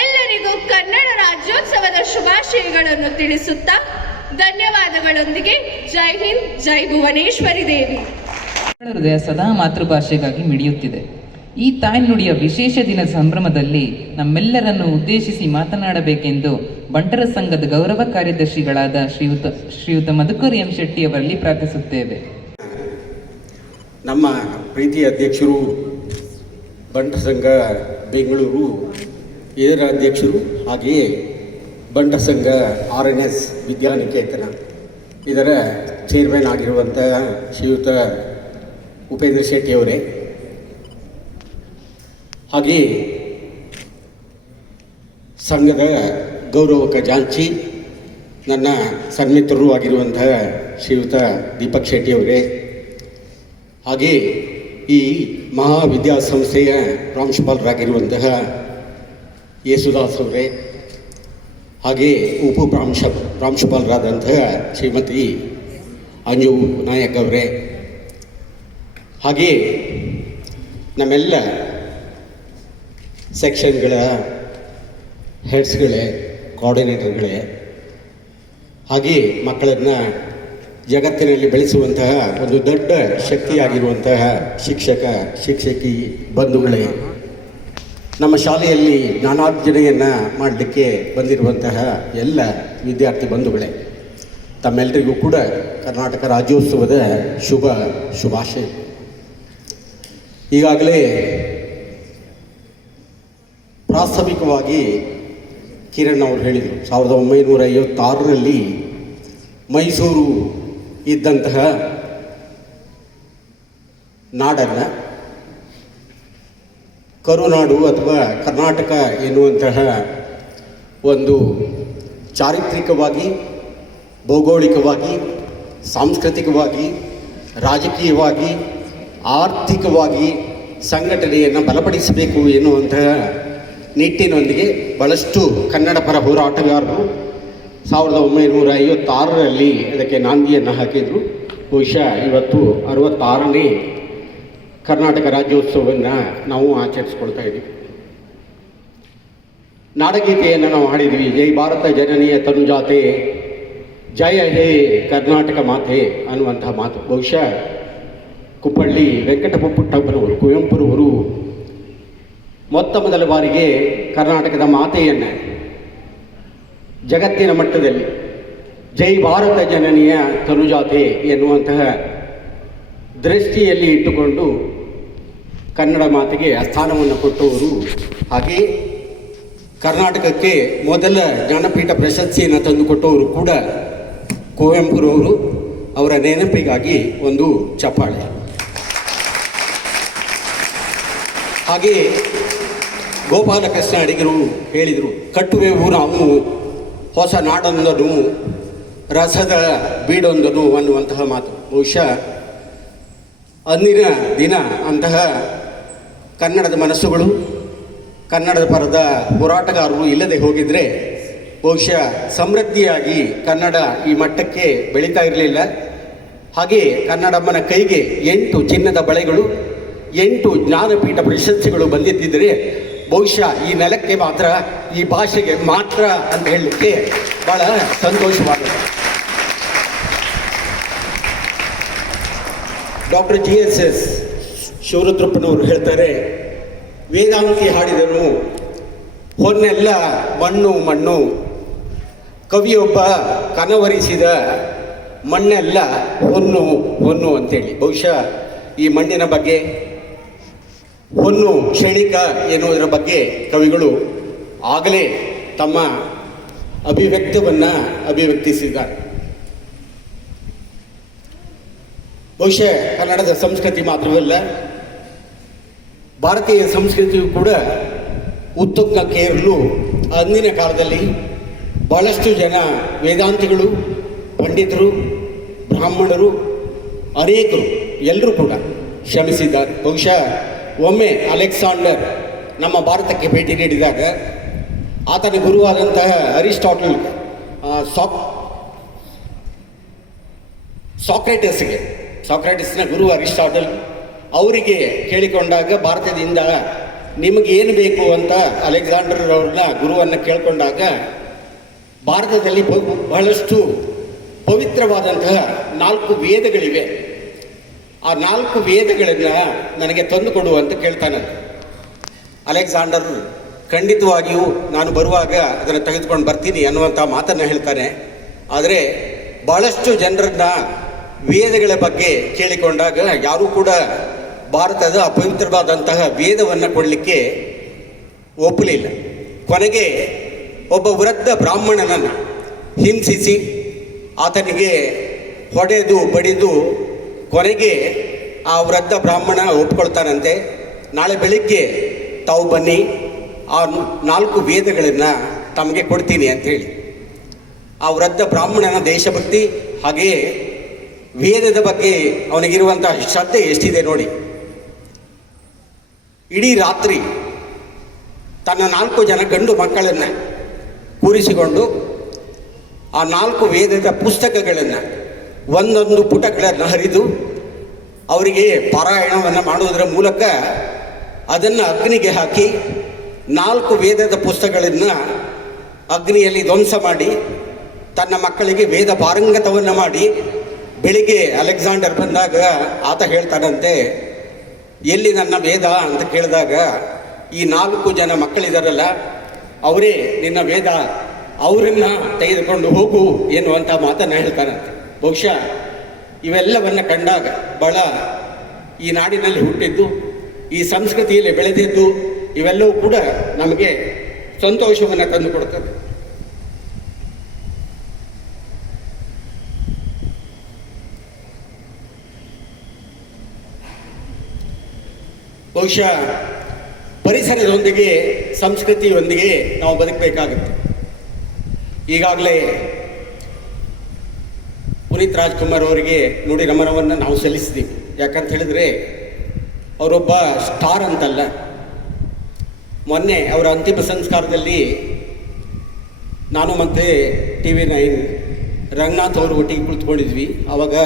ಎಲ್ಲರಿಗೂ ಕನ್ನಡ ರಾಜ್ಯೋತ್ಸವದ ಶುಭಾಶಯಗಳನ್ನು ತಿಳಿಸುತ್ತಾ ಧನ್ಯವಾದಗಳೊಂದಿಗೆ ಜೈ ಹಿಂದ್, ಜೈ ಭುವನೇಶ್ವರಿ ದೇವಿ. ಹೃದಯ ಸದಾ ಮಾತೃಭಾಷೆಗಾಗಿ ಮಿಡಿಯುತ್ತಿದೆ. ಈ ತಾಯ್ನುಡಿಯ ವಿಶೇಷ ದಿನ ಸಂಭ್ರಮದಲ್ಲಿ ನಮ್ಮೆಲ್ಲರನ್ನು ಉದ್ದೇಶಿಸಿ ಮಾತನಾಡಬೇಕೆಂದು ಬಂಟರ ಸಂಘದ ಗೌರವ ಕಾರ್ಯದರ್ಶಿಗಳಾದ ಶ್ರೀಯುತ ಮಧುಕರ್ ಎಂ ಶೆಟ್ಟಿ ಅವರಲ್ಲಿ ಪ್ರಾರ್ಥಿಸುತ್ತೇವೆ. ನಮ್ಮ ಪ್ರೀತಿಯ ಅಧ್ಯಕ್ಷರು, ಬಂಟರ ಸಂಘ ಬೆಂಗಳೂರು ಇದರ ಅಧ್ಯಕ್ಷರು, ಹಾಗೆಯೇ ಬಂಟರ ಸಂಘ RNS ವಿದ್ಯಾನಿಕೇತನ ಇದರ ಚೇರ್ಮನ್ ಆಗಿರುವಂತಹ ಶ್ರೀಯುತ ಉಪೇಂದ್ರ ಶೆಟ್ಟಿಯವರೇ, ಹಾಗೆಯೇ ಸಂಘದ ಗೌರವ ಖಜಾಂಚಿ, ನನ್ನ ಸನ್ಮಿತ್ರರು ಆಗಿರುವಂತಹ ಶ್ರೀಯುತ ದೀಪಕ್ ಶೆಟ್ಟಿಯವರೇ, ಹಾಗೆಯೇ ಈ ಮಹಾವಿದ್ಯಾಸಂಸ್ಥೆಯ ಪ್ರಾಂಶುಪಾಲರಾಗಿರುವಂತಹ ಯೇಸುದಾಸ್ ಅವರೇ, ಹಾಗೆಯೇ ಪ್ರಾಂಶುಪಾಲರಾದಂತಹ ಶ್ರೀಮತಿ ಅಂಜು ನಾಯಕ್ ಅವರೇ, ಹಾಗೆಯೇ ನಮ್ಮೆಲ್ಲ ಸೆಕ್ಷನ್ಗಳ ಹೆಡ್ಸ್ಗಳೇ, ಕೋಆರ್ಡಿನೇಟರ್ಗಳೇ, ಹಾಗೆಯೇ ಮಕ್ಕಳನ್ನು ಜಗತ್ತಿನಲ್ಲಿ ಬೆಳೆಸುವಂತಹ ಒಂದು ದೊಡ್ಡ ಶಕ್ತಿಯಾಗಿರುವಂತಹ ಶಿಕ್ಷಕ ಶಿಕ್ಷಕಿ ಬಂಧುಗಳೇ, ನಮ್ಮ ಶಾಲೆಯಲ್ಲಿ ಜ್ಞಾನಾರ್ಜನೆಯನ್ನು ಮಾಡಲಿಕ್ಕೆ ಬಂದಿರುವಂತಹ ಎಲ್ಲ ವಿದ್ಯಾರ್ಥಿ ಬಂಧುಗಳೇ, ತಮ್ಮೆಲ್ಲರಿಗೂ ಕೂಡ ಕರ್ನಾಟಕ ರಾಜ್ಯೋತ್ಸವದ ಶುಭಾಶಯ. ಈಗಾಗಲೇ ಪ್ರಾಸ್ತಾವಿಕವಾಗಿ ಕಿರಣ್ ಅವರು ಹೇಳಿದರು, 1956ರಲ್ಲಿ ಮೈಸೂರು ಇದ್ದಂತಹ ನಾಡನ್ನು ಕರುನಾಡು ಅಥವಾ ಕರ್ನಾಟಕ ಎನ್ನುವಂತಹ ಒಂದು ಚಾರಿತ್ರಿಕವಾಗಿ, ಭೌಗೋಳಿಕವಾಗಿ, ಸಾಂಸ್ಕೃತಿಕವಾಗಿ, ರಾಜಕೀಯವಾಗಿ, ಆರ್ಥಿಕವಾಗಿ ಸಂಘಟನೆಯನ್ನು ಬಲಪಡಿಸಬೇಕು ಎನ್ನುವಂತಹ ನಿಟ್ಟಿನೊಂದಿಗೆ ಭಾಳಷ್ಟು ಕನ್ನಡ ಪರ ಹೋರಾಟಗಾರರು 1956ರಲ್ಲಿ ಅದಕ್ಕೆ ನಾಂದಿಯನ್ನು ಹಾಕಿದರು. ಬಹುಶಃ ಇವತ್ತು 66ನೇ ಕರ್ನಾಟಕ ರಾಜ್ಯೋತ್ಸವವನ್ನು ನಾವು ಆಚರಿಸ್ಕೊಳ್ತಾ ಇದ್ದೀವಿ. ನಾಡಗೀತೆಯನ್ನು ನಾವು ಹಾಡಿದ್ವಿ, ಜೈ ಭಾರತ ಜನನಿಯ ತನುಜಾತೆ, ಜಯ ಹೇ ಕರ್ನಾಟಕ ಮಾತೆ ಅನ್ನುವಂತಹ ಮಾತು. ಬಹುಶಃ ಕುಪ್ಪಳ್ಳಿ ವೆಂಕಟಪುಟ್ಟಪ್ಪನವರು, ಕುವೆಂಪುರವರು ಮೊತ್ತ ಮೊದಲ ಬಾರಿಗೆ ಕರ್ನಾಟಕದ ಮಾತೆಯನ್ನು ಜಗತ್ತಿನ ಮಟ್ಟದಲ್ಲಿ ಜೈ ಭಾರತ ಜನನಿಯ ತನುಜಾತೆ ಎನ್ನುವಂತಹ ದೃಷ್ಟಿಯಲ್ಲಿ ಇಟ್ಟುಕೊಂಡು ಕನ್ನಡ ಮಾತೆಗೆ ಸ್ಥಾನವನ್ನು ಕೊಟ್ಟವರು. ಹಾಗೆ ಕರ್ನಾಟಕಕ್ಕೆ ಮೊದಲ ಜ್ಞಾನಪೀಠ ಪ್ರಶಸ್ತಿಯನ್ನು ತಂದುಕೊಟ್ಟವರು ಕೂಡ ಕುವೆಂಪುರವರು. ಅವರ ನೆನಪಿಗಾಗಿ ಒಂದು ಚಪ್ಪಾಳೆ. ಹಾಗೆ ಗೋಪಾಲಕೃಷ್ಣ ಅಡಿಗರು ಹೇಳಿದರು, ಕಟ್ಟುವೆವು ನಾವು ಹೊಸ ನಾಡೊಂದನು, ರಸದ ಬೀಡೊಂದನು ಅನ್ನುವಂತಹ ಮಾತು. ಬಹುಶಃ ಅಂದಿನ ದಿನ ಅಂತಹ ಕನ್ನಡದ ಮನಸ್ಸುಗಳು, ಕನ್ನಡದ ಪರದ ಹೋರಾಟಗಾರರು ಇಲ್ಲದೆ ಹೋಗಿದ್ರೆ ಬಹುಶಃ ಸಮೃದ್ಧಿಯಾಗಿ ಕನ್ನಡ ಈ ಮಟ್ಟಕ್ಕೆ ಬೆಳೀತಾ ಇರಲಿಲ್ಲ. ಹಾಗೆ ಕನ್ನಡಮ್ಮನ ಕೈಗೆ 8 ಚಿನ್ನದ ಬಳೆಗಳು, 8 ಜ್ಞಾನಪೀಠ ಪ್ರಶಸ್ತಿಗಳು ಬಂದಿದ್ದರೆ ಬಹುಶಃ ಈ ನೆಲಕ್ಕೆ ಮಾತ್ರ, ಈ ಭಾಷೆಗೆ ಮಾತ್ರ ಅಂತ ಹೇಳಲಿಕ್ಕೆ ಭಾಳ ಸಂತೋಷವಾಗಿದೆ. ಡಾಕ್ಟರ್ GSS ಶಿವರುದ್ರಪ್ಪನವರು ಹೇಳ್ತಾರೆ, ವೇದಾಂತಿ ಹಾಡಿದನು ಹೊನ್ನೆಲ್ಲ ಮಣ್ಣು ಮಣ್ಣು, ಕವಿಯೊಬ್ಬ ಕನವರಿಸಿದ ಮಣ್ಣೆಲ್ಲ ಹೊನ್ನು ಹೊನ್ನು ಅಂತೇಳಿ. ಬಹುಶಃ ಈ ಮಣ್ಣಿನ ಬಗ್ಗೆ, ಹೊನ್ನು ಕ್ಷಣಿಕ ಎನ್ನುವುದರ ಬಗ್ಗೆ ಕವಿಗಳು ಆಗಲೇ ತಮ್ಮ ಅಭಿವ್ಯಕ್ತವನ್ನು ಅಭಿವ್ಯಕ್ತಿಸಿದ್ದಾರೆ. ಬಹುಶಃ ಕನ್ನಡದ ಸಂಸ್ಕೃತಿ ಮಾತ್ರವಲ್ಲ, ಭಾರತೀಯ ಸಂಸ್ಕೃತಿಯು ಕೂಡ ಉತ್ತುಂಗಕ್ಕೆ ಏರಲು ಅಂದಿನ ಕಾಲದಲ್ಲಿ ಬಹಳಷ್ಟು ಜನ ವೇದಾಂತಿಗಳು, ಪಂಡಿತರು, ಬ್ರಾಹ್ಮಣರು, ಅನೇಕರು ಎಲ್ಲರೂ ಕೂಡ ಶ್ರಮಿಸಿದ್ದಾರೆ. ಬಹುಶಃ ಒಮ್ಮೆ ಅಲೆಕ್ಸಾಂಡರ್ ನಮ್ಮ ಭಾರತಕ್ಕೆ ಭೇಟಿ ನೀಡಿದಾಗ ಆತನ ಗುರುವಾದಂತಹ ಅರಿಸ್ಟಾಟಲ್ ಸಾಕ್ರೆಟಿಸ್ನ ಗುರು ಅರಿಸ್ಟಾಟಲ್ ಅವರಿಗೆ ಕೇಳಿಕೊಂಡಾಗ, ಭಾರತದಿಂದ ನಿಮಗೆ ಏನು ಬೇಕು ಅಂತ ಅಲೆಕ್ಸಾಂಡರ್ ಅವ್ರನ್ನ ಗುರುವನ್ನು ಕೇಳಿಕೊಂಡಾಗ, ಭಾರತದಲ್ಲಿ ಬಹಳಷ್ಟು ಪವಿತ್ರವಾದಂತಹ 4 ವೇದಗಳಿವೆ, ಆ 4 ವೇದಗಳನ್ನು ನನಗೆ ತಂದು ಕೊಡು ಅಂತ ಕೇಳ್ತಾನೆ. ಅಲೆಕ್ಸಾಂಡರ್ ಖಂಡಿತವಾಗಿಯೂ ನಾನು ಬರುವಾಗ ಅದನ್ನು ತೆಗೆದುಕೊಂಡು ಬರ್ತೀನಿ ಅನ್ನುವಂಥ ಮಾತನ್ನು ಹೇಳ್ತಾನೆ. ಆದರೆ ಬಹಳಷ್ಟು ಜನರನ್ನ ವೇದಗಳ ಬಗ್ಗೆ ಕೇಳಿಕೊಂಡಾಗ ಯಾರೂ ಕೂಡ ಭಾರತದ ಅಪವಿತ್ರವಾದಂತಹ ವೇದವನ್ನು ಕೊಡಲಿಕ್ಕೆ ಒಪ್ಪಲಿಲ್ಲ. ಕೊನೆಗೆ ಒಬ್ಬ ವೃದ್ಧ ಬ್ರಾಹ್ಮಣನನ್ನು ಹಿಂಸಿಸಿ ಆತನಿಗೆ ಹೊಡೆದು ಬಡಿದು ಕೊನೆಗೆ ಆ ವೃದ್ಧ ಬ್ರಾಹ್ಮಣ ಒಪ್ಕೊಳ್ತಾನಂತೆ. ನಾಳೆ ಬೆಳಿಗ್ಗೆ ತಾವು ಬನ್ನಿ, ಆ 4 ವೇದಗಳನ್ನು ತಮಗೆ ಕೊಡ್ತೀನಿ ಅಂಥೇಳಿ. ಆ ವೃದ್ಧ ಬ್ರಾಹ್ಮಣನ ದೇಶಭಕ್ತಿ ಹಾಗೆಯೇ ವೇದದ ಬಗ್ಗೆ ಅವನಿಗಿರುವಂತಹ ಶ್ರದ್ಧೆ ಎಷ್ಟಿದೆ ನೋಡಿ. ಇಡೀ ರಾತ್ರಿ ತನ್ನ 4 ಜನ ಗಂಡು ಮಕ್ಕಳನ್ನು ಕೂರಿಸಿಕೊಂಡು ಆ 4 ವೇದದ ಪುಸ್ತಕಗಳನ್ನು ಒಂದೊಂದು ಪುಟಗಳನ್ನು ಹರಿದು ಅವರಿಗೆ ಪಾರಾಯಣವನ್ನು ಮಾಡುವುದರ ಮೂಲಕ ಅದನ್ನು ಅಗ್ನಿಗೆ ಹಾಕಿ 4 ವೇದದ ಪುಸ್ತಕಗಳನ್ನು ಅಗ್ನಿಯಲ್ಲಿ ಧ್ವಂಸ ಮಾಡಿ ತನ್ನ ಮಕ್ಕಳಿಗೆ ವೇದ ಪಾರಂಗತವನ್ನು ಮಾಡಿ ಬೆಳಿಗ್ಗೆ ಅಲೆಕ್ಸಾಂಡರ್ ಬಂದಾಗ ಆತ ಹೇಳ್ತಾನಂತೆ, ಎಲ್ಲಿ ನನ್ನ ವೇದ ಅಂತ ಕೇಳಿದಾಗ, ಈ 4 ಜನ ಮಕ್ಕಳಿದಾರಲ್ಲ ಅವರೇ ನಿನ್ನ ವೇದ, ಅವರನ್ನು ತೆಗೆದುಕೊಂಡು ಹೋಗು ಎನ್ನುವಂಥ ಮಾತನ್ನು ಹೇಳ್ತಾನಂತೆ. ಬಹುಶಃ ಇವೆಲ್ಲವನ್ನು ಕಂಡಾಗ ಬಹಳ ಈ ನಾಡಿನಲ್ಲಿ ಹುಟ್ಟಿದ್ದು, ಈ ಸಂಸ್ಕೃತಿಯಲ್ಲಿ ಬೆಳೆದಿದ್ದು ಇವೆಲ್ಲವೂ ಕೂಡ ನಮಗೆ ಸಂತೋಷವನ್ನು ತಂದು ಕೊಡ್ತದೆ. ಬಹುಶಃ ಪರಿಸರದೊಂದಿಗೆ, ಸಂಸ್ಕೃತಿಯೊಂದಿಗೆ ನಾವು ಬದುಕಬೇಕಾಗುತ್ತೆ. ಈಗಾಗಲೇ ಪುನೀತ್ ರಾಜ್ಕುಮಾರ್ ಅವರಿಗೆ ನುಡಿ ನಮನವನ್ನು ನಾವು ಸಲ್ಲಿಸಿದ್ದೀವಿ. ಯಾಕಂತ ಹೇಳಿದರೆ ಅವರೊಬ್ಬ ಸ್ಟಾರ್ ಅಂತಲ್ಲ. ಮೊನ್ನೆ ಅವರ ಅಂತಿಮ ಸಂಸ್ಕಾರದಲ್ಲಿ ನಾನು ಮತ್ತು TV9 ರಂಗನಾಥ್ ಅವರು ಒಟ್ಟಿಗೆ ಕುಳಿತುಕೊಂಡಿದ್ವಿ. ಆವಾಗ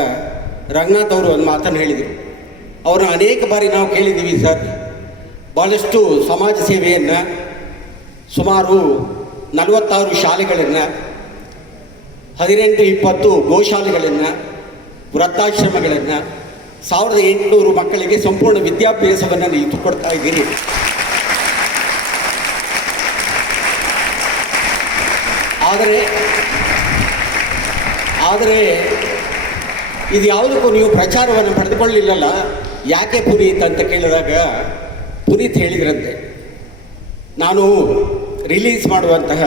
ರಂಗನಾಥ್ ಅವರು ಒಂದು ಮಾತನ್ನು ಹೇಳಿದರು. ಅವ್ರನ್ನ ಅನೇಕ ಬಾರಿ ನಾವು ಕೇಳಿದ್ದೀವಿ ಸರ್, ಭಾಳಷ್ಟು ಸಮಾಜ ಸೇವೆಯನ್ನು, ಸುಮಾರು 46 ಶಾಲೆಗಳನ್ನು, 18-20 ಗೋಶಾಲೆಗಳನ್ನು, ವೃದ್ಧಾಶ್ರಮಗಳನ್ನು, 1800 ಮಕ್ಕಳಿಗೆ ಸಂಪೂರ್ಣ ವಿದ್ಯಾಭ್ಯಾಸವನ್ನು ನೀವು ಕೊಡ್ತಾ ಇದ್ದೀರಿ. ಆದರೆ ಇದು ಯಾವುದಕ್ಕೂ ನೀವು ಪ್ರಚಾರವನ್ನು ಪಡೆದುಕೊಳ್ಳಲಿಲ್ಲಲ್ಲ, ಯಾಕೆ ಪುನೀತ್ ಅಂತ ಕೇಳಿದಾಗ ಪುನೀತ್ ಹೇಳಿದ್ರಂತೆ, ನಾನು ರಿಲೀಸ್ ಮಾಡುವಂತಹ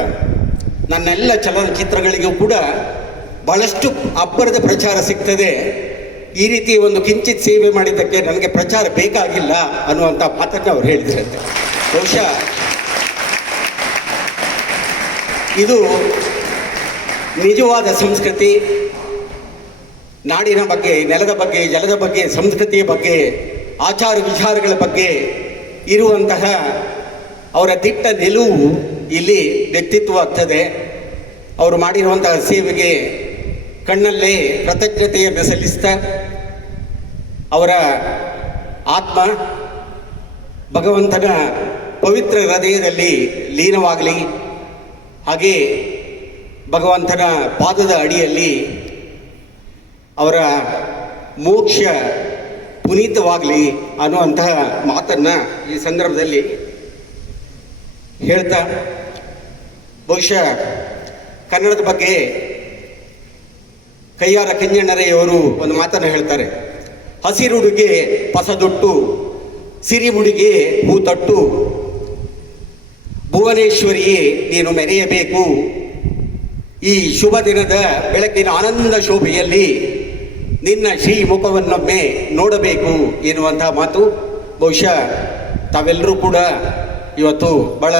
ನನ್ನೆಲ್ಲ ಚಲನಚಿತ್ರಗಳಿಗೂ ಕೂಡ ಭಾಳಷ್ಟು ಅಬ್ಬರದ ಪ್ರಚಾರ ಸಿಗ್ತದೆ. ಈ ರೀತಿ ಒಂದು ಕಿಂಚಿತ್ ಸೇವೆ ಮಾಡಿದ್ದಕ್ಕೆ ನನಗೆ ಪ್ರಚಾರ ಬೇಕಾಗಿಲ್ಲ ಅನ್ನುವಂಥ ಮಾತನ್ನು ಅವ್ರು ಹೇಳಿದ್ರಂತೆ. ಬಹುಶಃ ಇದು ನಿಜವಾದ ಸಂಸ್ಕೃತಿ, ನಾಡಿನ ಬಗ್ಗೆ, ನೆಲದ ಬಗ್ಗೆ, ಜಲದ ಬಗ್ಗೆ, ಸಂಸ್ಕೃತಿಯ ಬಗ್ಗೆ, ಆಚಾರ ವಿಚಾರಗಳ ಬಗ್ಗೆ ಇರುವಂತಹ ಅವರ ದಿಟ್ಟ ನಿಲುವು ಇಲ್ಲಿ ವ್ಯಕ್ತಿತ್ವವಾಗ್ತದೆ. ಅವರು ಮಾಡಿರುವಂತಹ ಸೇವೆಗೆ ಕಣ್ಣಲ್ಲೇ ಕೃತಜ್ಞತೆಯನ್ನು ಸಲ್ಲಿಸ್ತಾ ಅವರ ಆತ್ಮ ಭಗವಂತನ ಪವಿತ್ರ ಹೃದಯದಲ್ಲಿ ಲೀನವಾಗಲಿ, ಹಾಗೆ ಭಗವಂತನ ಪಾದದ ಅಡಿಯಲ್ಲಿ ಅವರ ಮೋಕ್ಷ ಪುನೀತವಾಗಲಿ ಅನ್ನುವಂತಹ ಮಾತನ್ನು ಈ ಸಂದರ್ಭದಲ್ಲಿ ಹೇಳ್ತಾ, ಬಹುಶಃ ಕನ್ನಡದ ಬಗ್ಗೆ ಕೈಯಾರ ಕಿಂಜಣ್ಣರೆಯವರು ಒಂದು ಮಾತನ್ನು ಹೇಳ್ತಾರೆ. ಹಸಿರುಡುಗೆ ಪಸದೊಟ್ಟು, ಸಿರಿಮುಡಿಗೆ ಹೂತಟ್ಟು, ಭುವನೇಶ್ವರಿಯೇ ನೀನು ಮೆರೆಯಬೇಕು. ಈ ಶುಭ ದಿನದ ಬೆಳಕಿನ ಆನಂದ ಶೋಭೆಯಲ್ಲಿ ನಿನ್ನ ಶ್ರೀ ಮುಖವನ್ನೊಮ್ಮೆ ನೋಡಬೇಕು ಎನ್ನುವಂತಹ ಮಾತು. ಬಹುಶಃ ತಾವೆಲ್ಲರೂ ಕೂಡ ಇವತ್ತು ಬಹಳ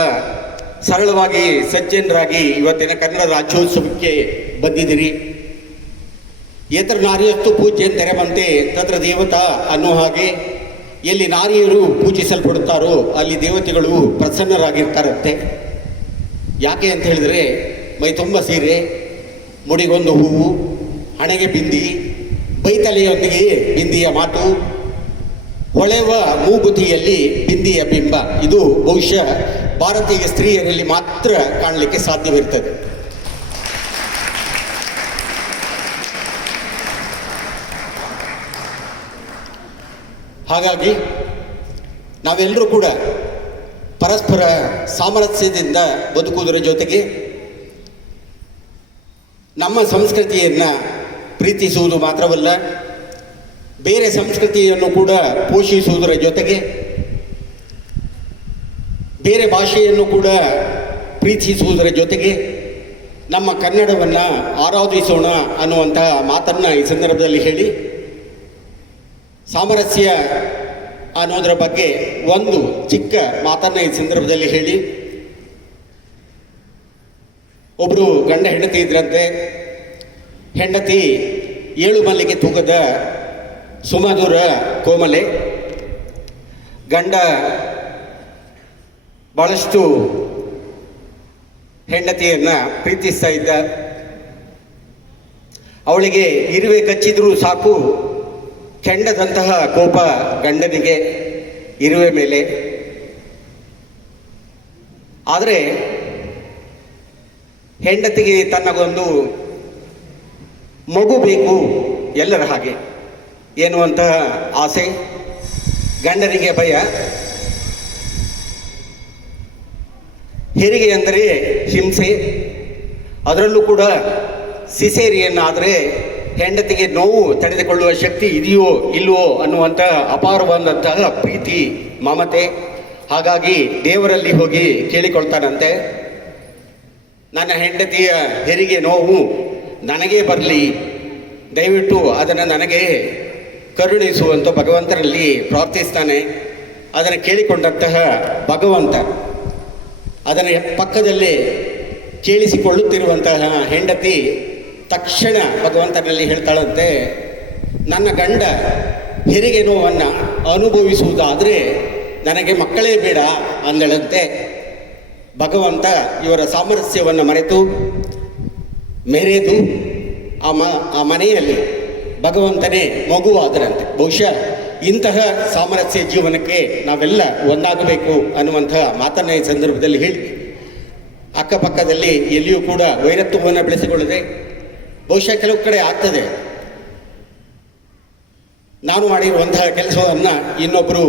ಸರಳವಾಗಿ ಸಜ್ಜನರಾಗಿ ಇವತ್ತಿನ ಕನ್ನಡ ರಾಜ್ಯೋತ್ಸವಕ್ಕೆ ಬಂದಿದ್ದೀರಿ. ಯತ್ರ ನಾರಿಯಸ್ತು ಪೂಜ್ಯಂತೆರೆ ಬಂತೆ ತತ್ರ ದೇವತಾ ಅನ್ನೋ ಹಾಗೆ ಎಲ್ಲಿ ನಾರಿಯರು ಪೂಜಿಸಲ್ಪಡುತ್ತಾರೋ ಅಲ್ಲಿ ದೇವತೆಗಳು ಪ್ರಸನ್ನರಾಗಿರ್ತಾರಂತೆ. ಯಾಕೆ ಅಂತ ಹೇಳಿದರೆ, ಮೈ ತುಂಬ ಸೀರೆ, ಮುಡಿಗೊಂದು ಹೂವು, ಹಣೆಗೆ ಬಿಂದಿ, ಬೈತಲೆಯೊಂದಿಗೆ ಬಿಂದಿಯ ಮಾತು, ಹೊಳೆವ ಮೂಗುತಿಯಲ್ಲಿ ಬಿಂದಿಯ ಬಿಂಬ. ಇದು ಬಹುಶಃ ಭಾರತೀಯ ಸ್ತ್ರೀಯರಲ್ಲಿ ಮಾತ್ರ ಕಾಣಲಿಕ್ಕೆ ಸಾಧ್ಯವಿರ್ತದೆ. ಹಾಗಾಗಿ ನಾವೆಲ್ಲರೂ ಕೂಡ ಪರಸ್ಪರ ಸಾಮರಸ್ಯದಿಂದ ಬದುಕುವುದರ ಜೊತೆಗೆ ನಮ್ಮ ಸಂಸ್ಕೃತಿಯನ್ನು ಪ್ರೀತಿಸುವುದು ಮಾತ್ರವಲ್ಲ, ಬೇರೆ ಸಂಸ್ಕೃತಿಯನ್ನು ಕೂಡ ಪೋಷಿಸುವುದರ ಜೊತೆಗೆ ಬೇರೆ ಭಾಷೆಯನ್ನು ಕೂಡ ಪ್ರೀತಿಸುವುದರ ಜೊತೆಗೆ ನಮ್ಮ ಕನ್ನಡವನ್ನು ಆರಾಧಿಸೋಣ ಅನ್ನುವಂತಹ ಮಾತನ್ನು ಈ ಸಂದರ್ಭದಲ್ಲಿ ಹೇಳಿ, ಸಾಮರಸ್ಯ ಅನ್ನೋದರ ಬಗ್ಗೆ ಒಂದು ಚಿಕ್ಕ ಮಾತನ್ನು ಈ ಸಂದರ್ಭದಲ್ಲಿ ಹೇಳಿ, ಒಬ್ಬರು ಗಂಡ ಹೆಂಡತಿ ಇದ್ರಂತೆ. ಹೆಂಡತಿ 7 ಮಲ್ಲಿಗೆ ತೂಗದ ಸುಮಧುರ ಕೋಮಲೆ, ಗಂಡ ಬಹಳಷ್ಟು ಹೆಂಡತಿಯನ್ನು ಪ್ರೀತಿಸ್ತಾ ಇದ್ದ. ಅವಳಿಗೆ ಇರುವೆ ಕಚ್ಚಿದ್ರೂ ಸಾಕು, ಕೆಂಡದಂತಹ ಕೋಪ ಗಂಡನಿಗೆ ಇರುವೆ ಮೇಲೆ. ಆದರೆ ಹೆಂಡತಿಗೆ ತನ್ನಗೊಂದು ಮಗು ಬೇಕು ಎಲ್ಲರ ಹಾಗೆ ಎನ್ನುವಂತಹ ಆಸೆ, ಗಂಡನಿಗೆ ಭಯ. ಹೆರಿಗೆ ಅಂದರೆ ಹಿಂಸೆ, ಅದರಲ್ಲೂ ಕೂಡ ಸಿಸೇರಿಯನ್ ಆದರೆ ಹೆಂಡತಿಗೆ ನೋವು ತಡೆದುಕೊಳ್ಳುವ ಶಕ್ತಿ ಇದೆಯೋ ಇಲ್ವೋ ಅನ್ನುವಂಥ ಅಪಾರವಾದಂತಹ ಪ್ರೀತಿ ಮಮತೆ. ಹಾಗಾಗಿ ದೇವರಲ್ಲಿ ಹೋಗಿ ಕೇಳಿಕೊಳ್ತಾನಂತೆ, ನನ್ನ ಹೆಂಡತಿಯ ಹೆರಿಗೆ ನೋವು ನನಗೇ ಬರಲಿ, ದಯವಿಟ್ಟು ಅದನ್ನು ನನಗೆ ಕರುಣಿಸುವಂತ ಭಗವಂತನಲ್ಲಿ ಪ್ರಾರ್ಥಿಸ್ತಾನೆ. ಅದನ್ನು ಕೇಳಿಕೊಂಡಂತಹ ಭಗವಂತ ಅದನ್ನು ಪಕ್ಕದಲ್ಲೇ ಕೇಳಿಸಿಕೊಳ್ಳುತ್ತಿರುವಂತಹ ಹೆಂಡತಿ ತಕ್ಷಣ ಭಗವಂತನಲ್ಲಿ ಹೇಳ್ತಾಳಂತೆ, ನನ್ನ ಗಂಡ ಹೆರಿಗೆ ನೋವನ್ನು ಅನುಭವಿಸುವುದಾದರೆ ನನಗೆ ಮಕ್ಕಳೇ ಬೇಡ ಅಂದಳಂತೆ. ಭಗವಂತ ಇವರ ಸಾಮರಸ್ಯವನ್ನು ಮರೆತು ಮೆರೆದು ಆ ಮನೆಯಲ್ಲಿ ಭಗವಂತನೇ ಮಗುವಾದರಂತೆ. ಬಹುಶಃ ಇಂತಹ ಸಾಮರಸ್ಯ ಜೀವನಕ್ಕೆ ನಾವೆಲ್ಲ ಒಂದಾಗಬೇಕು ಅನ್ನುವಂತಹ ಮಾತನ್ನು ಈ ಸಂದರ್ಭದಲ್ಲಿ ಹೇಳಿ, ಅಕ್ಕಪಕ್ಕದಲ್ಲಿ ಎಲ್ಲಿಯೂ ಕೂಡ ವೈರತ್ವವನ್ನು ಬೆಳೆಸಿಕೊಳ್ಳದೆ, ಬಹುಶಃ ಕೆಲವು ಕಡೆ ಆಗ್ತದೆ, ನಾನು ಮಾಡಿರುವಂತಹ ಕೆಲಸವನ್ನು ಇನ್ನೊಬ್ಬರು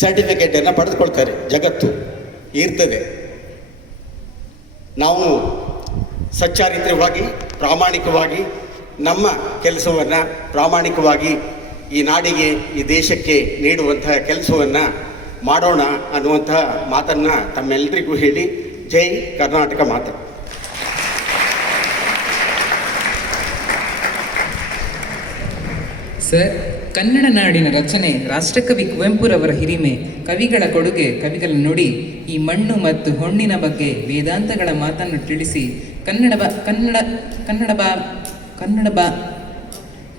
ಸರ್ಟಿಫಿಕೇಟನ್ನು ಪಡೆದುಕೊಳ್ತಾರೆ, ಜಗತ್ತು ಇರ್ತದೆ. ನಾವು ಸಚ್ಚಾರಿತ್ರವಾಗಿ ಪ್ರಾಮಾಣಿಕವಾಗಿ ನಮ್ಮ ಕೆಲಸವನ್ನು ಪ್ರಾಮಾಣಿಕವಾಗಿ ಈ ನಾಡಿಗೆ ಈ ದೇಶಕ್ಕೆ ನೀಡುವಂತಹ ಕೆಲಸವನ್ನು ಮಾಡೋಣ ಅನ್ನುವಂತಹ ಮಾತನ್ನು ತಮ್ಮೆಲ್ಲರಿಗೂ ಹೇಳಿ, ಜೈ ಕರ್ನಾಟಕ ಮಾತು. ಸರ್, ಕನ್ನಡ ನಾಡಿನ ರಚನೆ, ರಾಷ್ಟ್ರಕವಿ ಕುವೆಂಪುರವರ ಹಿರಿಮೆ, ಕವಿಗಳ ಕೊಡುಗೆ, ಕವಿಗಳ ನುಡಿ, ಈ ಮಣ್ಣು ಮತ್ತು ಹೊಣ್ಣಿನ ಬಗ್ಗೆ ವೇದಾಂತಗಳ ಮಾತನ್ನು ತಿಳಿಸಿ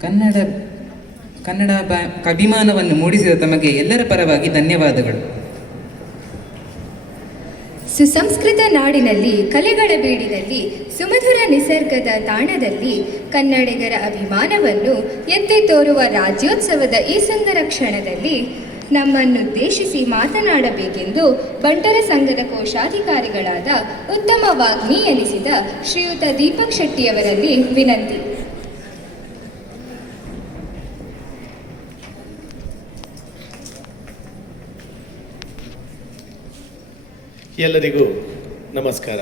ಕನ್ನಡ ಅಭಿಮಾನವನ್ನು ಮೂಡಿಸಿದ ತಮಗೆ ಎಲ್ಲರ ಪರವಾಗಿ ಧನ್ಯವಾದಗಳು. ಸುಸಂಸ್ಕೃತ ನಾಡಿನಲ್ಲಿ, ಕಲೆಗಳ ಬೀಡಿನಲ್ಲಿ, ಸುಮಧುರ ನಿಸರ್ಗದ ತಾಣದಲ್ಲಿ ಕನ್ನಡಿಗರ ಅಭಿಮಾನವನ್ನು ಎತ್ತಿ ತೋರುವ ರಾಜ್ಯೋತ್ಸವದ ಈ ಸುಂದರ ಕ್ಷಣದಲ್ಲಿ ನಮ್ಮನ್ನುದ್ದೇಶಿಸಿ ಮಾತನಾಡಬೇಕೆಂದು ಬಂಟರ ಸಂಘದ ಕೋಶಾಧಿಕಾರಿಗಳಾದ ಉತ್ತಮ ವಾಗ್ಮಿ ಎನಿಸಿದ ಶ್ರೀಯುತ ದೀಪಕ್ ಶೆಟ್ಟಿಯವರಲ್ಲಿ ವಿನಂತಿ. ಎಲ್ಲರಿಗೂ ನಮಸ್ಕಾರ.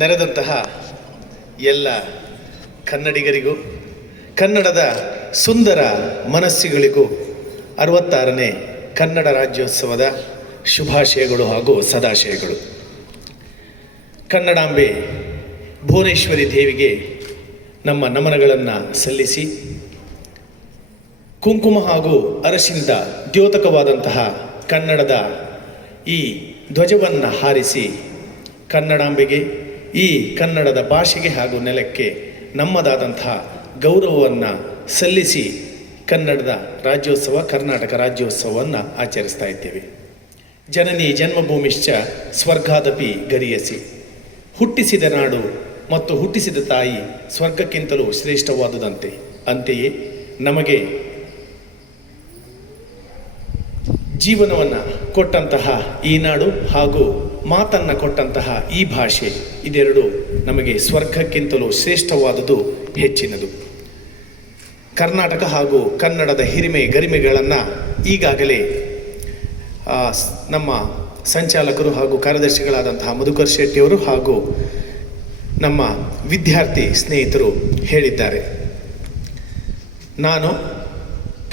ನೆರೆದಂತಹ ಎಲ್ಲ ಕನ್ನಡಿಗರಿಗೂ, ಕನ್ನಡದ ಸುಂದರ ಮನಸ್ಸುಗಳಿಗೂ 66ನೇ ಕನ್ನಡ ರಾಜ್ಯೋತ್ಸವದ ಶುಭಾಶಯಗಳು ಹಾಗೂ ಸದಾಶಯಗಳು. ಕನ್ನಡಾಂಬೆ ಭುವನೇಶ್ವರಿ ದೇವಿಗೆ ನಮ್ಮ ನಮನಗಳನ್ನು ಸಲ್ಲಿಸಿ, ಕುಂಕುಮ ಹಾಗೂ ಅರಶಿನಿಂದ ದ್ಯೋತಕವಾದಂತಹ ಕನ್ನಡದ ಈ ಧ್ವಜವನ್ನು ಹಾರಿಸಿ ಕನ್ನಡಾಂಬೆಗೆ, ಈ ಕನ್ನಡದ ಭಾಷೆಗೆ ಹಾಗೂ ನೆಲಕ್ಕೆ ನಮ್ಮದಾದಂತಹ ಗೌರವವನ್ನು ಸಲ್ಲಿಸಿ ಕನ್ನಡದ ರಾಜ್ಯೋತ್ಸವ, ಕರ್ನಾಟಕ ರಾಜ್ಯೋತ್ಸವವನ್ನು ಆಚರಿಸ್ತಾ ಇದ್ದೇವೆ. ಜನನಿ ಜನ್ಮಭೂಮಿಶ್ಚ ಸ್ವರ್ಗಾದಪಿ ಗರಿಯಸಿ. ಹುಟ್ಟಿಸಿದ ನಾಡು ಮತ್ತು ಹುಟ್ಟಿಸಿದ ತಾಯಿ ಸ್ವರ್ಗಕ್ಕಿಂತಲೂ ಶ್ರೇಷ್ಠವಾದುದಂತೆ. ಅಂತೆಯೇ ನಮಗೆ ಜೀವನವನ್ನು ಕೊಟ್ಟಂತಹ ಈ ನಾಡು ಹಾಗೂ ಮಾತನ್ನು ಕೊಟ್ಟಂತಹ ಈ ಭಾಷೆ, ಇದೆರಡು ನಮಗೆ ಸ್ವರ್ಗಕ್ಕಿಂತಲೂ ಶ್ರೇಷ್ಠವಾದುದು, ಹೆಚ್ಚಿನದು. ಕರ್ನಾಟಕ ಹಾಗೂ ಕನ್ನಡದ ಹಿರಿಮೆ ಗರಿಮೆಗಳನ್ನು ಈಗಾಗಲೇ ನಮ್ಮ ಸಂಚಾಲಕರು ಹಾಗೂ ಕಾರ್ಯದರ್ಶಿಗಳಾದಂತಹ ಮಧುಕರ್ ಶೆಟ್ಟಿಯವರು ಹಾಗೂ ನಮ್ಮ ವಿದ್ಯಾರ್ಥಿ ಸ್ನೇಹಿತರು ಹೇಳಿದ್ದಾರೆ. ನಾನು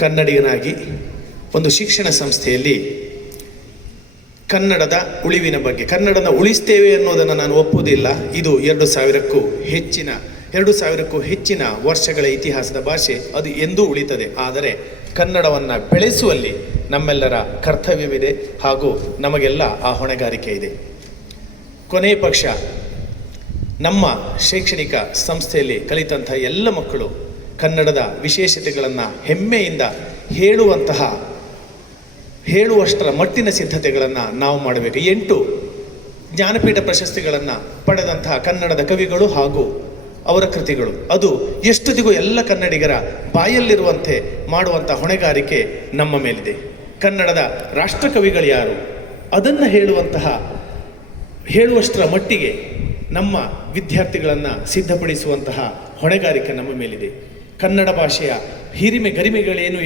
ಕನ್ನಡಿಗನಾಗಿ ಒಂದು ಶಿಕ್ಷಣ ಸಂಸ್ಥೆಯಲ್ಲಿ ಕನ್ನಡದ ಉಳಿವಿನ ಬಗ್ಗೆ, ಕನ್ನಡನ ಉಳಿಸ್ತೇವೆ ಅನ್ನೋದನ್ನು ನಾನು ಒಪ್ಪುವುದಿಲ್ಲ. ಇದು 2000ಕ್ಕೂ ಹೆಚ್ಚಿನ ವರ್ಷಗಳ ಇತಿಹಾಸದ ಭಾಷೆ. ಅದು ಎಂದೂ ಉಳಿತದೆ. ಆದರೆ ಕನ್ನಡವನ್ನು ಬೆಳೆಸುವಲ್ಲಿ ನಮ್ಮೆಲ್ಲರ ಕರ್ತವ್ಯವಿದೆ ಹಾಗೂ ನಮಗೆಲ್ಲ ಆ ಹೊಣೆಗಾರಿಕೆ ಇದೆ. ಕೊನೆಯ ಪಕ್ಷ ನಮ್ಮ ಶೈಕ್ಷಣಿಕ ಸಂಸ್ಥೆಯಲ್ಲಿ ಕಲಿತಂಥ ಎಲ್ಲ ಮಕ್ಕಳು ಕನ್ನಡದ ವಿಶೇಷತೆಗಳನ್ನು ಹೆಮ್ಮೆಯಿಂದ ಹೇಳುವಷ್ಟರ ಮಟ್ಟಿನ ಸಿದ್ಧತೆಗಳನ್ನು ನಾವು ಮಾಡಬೇಕು. 8 ಜ್ಞಾನಪೀಠ ಪ್ರಶಸ್ತಿಗಳನ್ನು ಪಡೆದಂತಹ ಕನ್ನಡದ ಕವಿಗಳು ಹಾಗೂ ಅವರ ಕೃತಿಗಳು, ಅದು ಎಷ್ಟೊತ್ತಿಗೂ ಎಲ್ಲ ಕನ್ನಡಿಗರ ಬಾಯಲ್ಲಿರುವಂತೆ ಮಾಡುವಂಥ ಹೊಣೆಗಾರಿಕೆ ನಮ್ಮ ಮೇಲಿದೆ. ಕನ್ನಡದ ರಾಷ್ಟ್ರಕವಿಗಳು ಯಾರು, ಅದನ್ನು ಹೇಳುವಷ್ಟರ ಮಟ್ಟಿಗೆ ನಮ್ಮ ವಿದ್ಯಾರ್ಥಿಗಳನ್ನು ಸಿದ್ಧಪಡಿಸುವಂತಹ ಹೊಣೆಗಾರಿಕೆ ನಮ್ಮ ಮೇಲಿದೆ. ಕನ್ನಡ ಭಾಷೆಯ ಹಿರಿಮೆ ಗರಿಮೆಗಳೇನು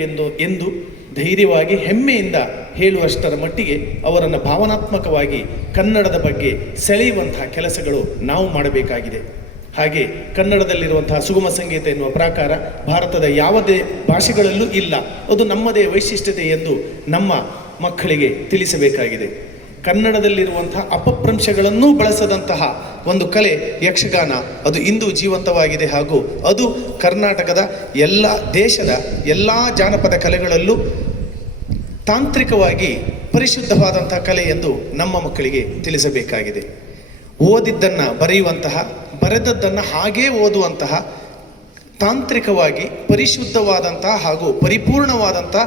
ಎಂದು ಧೈರ್ಯವಾಗಿ ಹೆಮ್ಮೆಯಿಂದ ಹೇಳುವಷ್ಟರ ಮಟ್ಟಿಗೆ ಅವರನ್ನು ಭಾವನಾತ್ಮಕವಾಗಿ ಕನ್ನಡದ ಬಗ್ಗೆ ಸೆಳೆಯುವಂತಹ ಕೆಲಸಗಳು ನಾವು ಮಾಡಬೇಕಾಗಿದೆ. ಹಾಗೆ ಕನ್ನಡದಲ್ಲಿರುವಂತಹ ಸುಗಮ ಸಂಗೀತ ಎನ್ನುವ ಪ್ರಾಕಾರ ಭಾರತದ ಯಾವುದೇ ಭಾಷೆಗಳಲ್ಲೂ ಇಲ್ಲ. ಅದು ನಮ್ಮದೇ ವೈಶಿಷ್ಟ್ಯತೆ ಎಂದು ನಮ್ಮ ಮಕ್ಕಳಿಗೆ ತಿಳಿಸಬೇಕಾಗಿದೆ. ಕನ್ನಡದಲ್ಲಿರುವಂತಹ ಅಪಭ್ರಂಶಗಳನ್ನೂ ಬಳಸದಂತಹ ಒಂದು ಕಲೆ ಯಕ್ಷಗಾನ, ಅದು ಇಂದು ಜೀವಂತವಾಗಿದೆ ಹಾಗೂ ಅದು ಕರ್ನಾಟಕದ ದೇಶದ ಎಲ್ಲ ಜಾನಪದ ಕಲೆಗಳಲ್ಲೂ ತಾಂತ್ರಿಕವಾಗಿ ಪರಿಶುದ್ಧವಾದಂಥ ಕಲೆ ಎಂದು ನಮ್ಮ ಮಕ್ಕಳಿಗೆ ತಿಳಿಸಬೇಕಾಗಿದೆ. ಓದಿದ್ದನ್ನು ಬರೆಯುವಂತಹ, ಬರೆದದ್ದನ್ನು ಹಾಗೇ ಓದುವಂತಹ, ತಾಂತ್ರಿಕವಾಗಿ ಪರಿಶುದ್ಧವಾದಂತಹ ಹಾಗೂ ಪರಿಪೂರ್ಣವಾದಂತಹ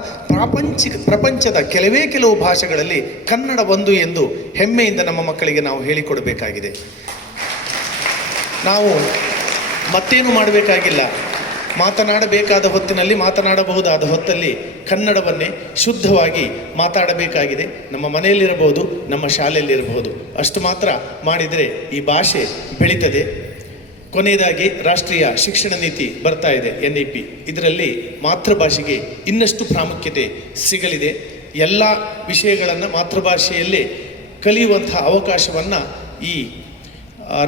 ಪ್ರಪಂಚದ ಕೆಲವು ಭಾಷೆಗಳಲ್ಲಿ ಕನ್ನಡ ಒಂದು ಎಂದು ಹೆಮ್ಮೆಯಿಂದ ನಮ್ಮ ಮಕ್ಕಳಿಗೆ ನಾವು ಹೇಳಿಕೊಡಬೇಕಾಗಿದೆ. ನಾವು ಮತ್ತೇನು ಮಾಡಬೇಕಾಗಿಲ್ಲ. ಮಾತನಾಡಬೇಕಾದ ಹೊತ್ತಿನಲ್ಲಿ, ಮಾತನಾಡಬಹುದಾದ ಹೊತ್ತಲ್ಲಿ ಕನ್ನಡವನ್ನೇ ಶುದ್ಧವಾಗಿ ಮಾತಾಡಬೇಕಾಗಿದೆ. ನಮ್ಮ ಮನೆಯಲ್ಲಿರಬಹುದು, ನಮ್ಮ ಶಾಲೆಯಲ್ಲಿರಬಹುದು. ಅಷ್ಟು ಮಾತ್ರ ಮಾಡಿದರೆ ಈ ಭಾಷೆ ಬೆಳೀತದೆ. ಕೊನೆಯದಾಗಿ ರಾಷ್ಟ್ರೀಯ ಶಿಕ್ಷಣ ನೀತಿ ಬರ್ತಾ ಇದೆ, NEP. ಇದರಲ್ಲಿ ಮಾತೃಭಾಷೆಗೆ ಇನ್ನಷ್ಟು ಪ್ರಾಮುಖ್ಯತೆ ಸಿಗಲಿದೆ. ಎಲ್ಲ ವಿಷಯಗಳನ್ನು ಮಾತೃಭಾಷೆಯಲ್ಲೇ ಕಲಿಯುವಂತಹ ಅವಕಾಶವನ್ನು ಈ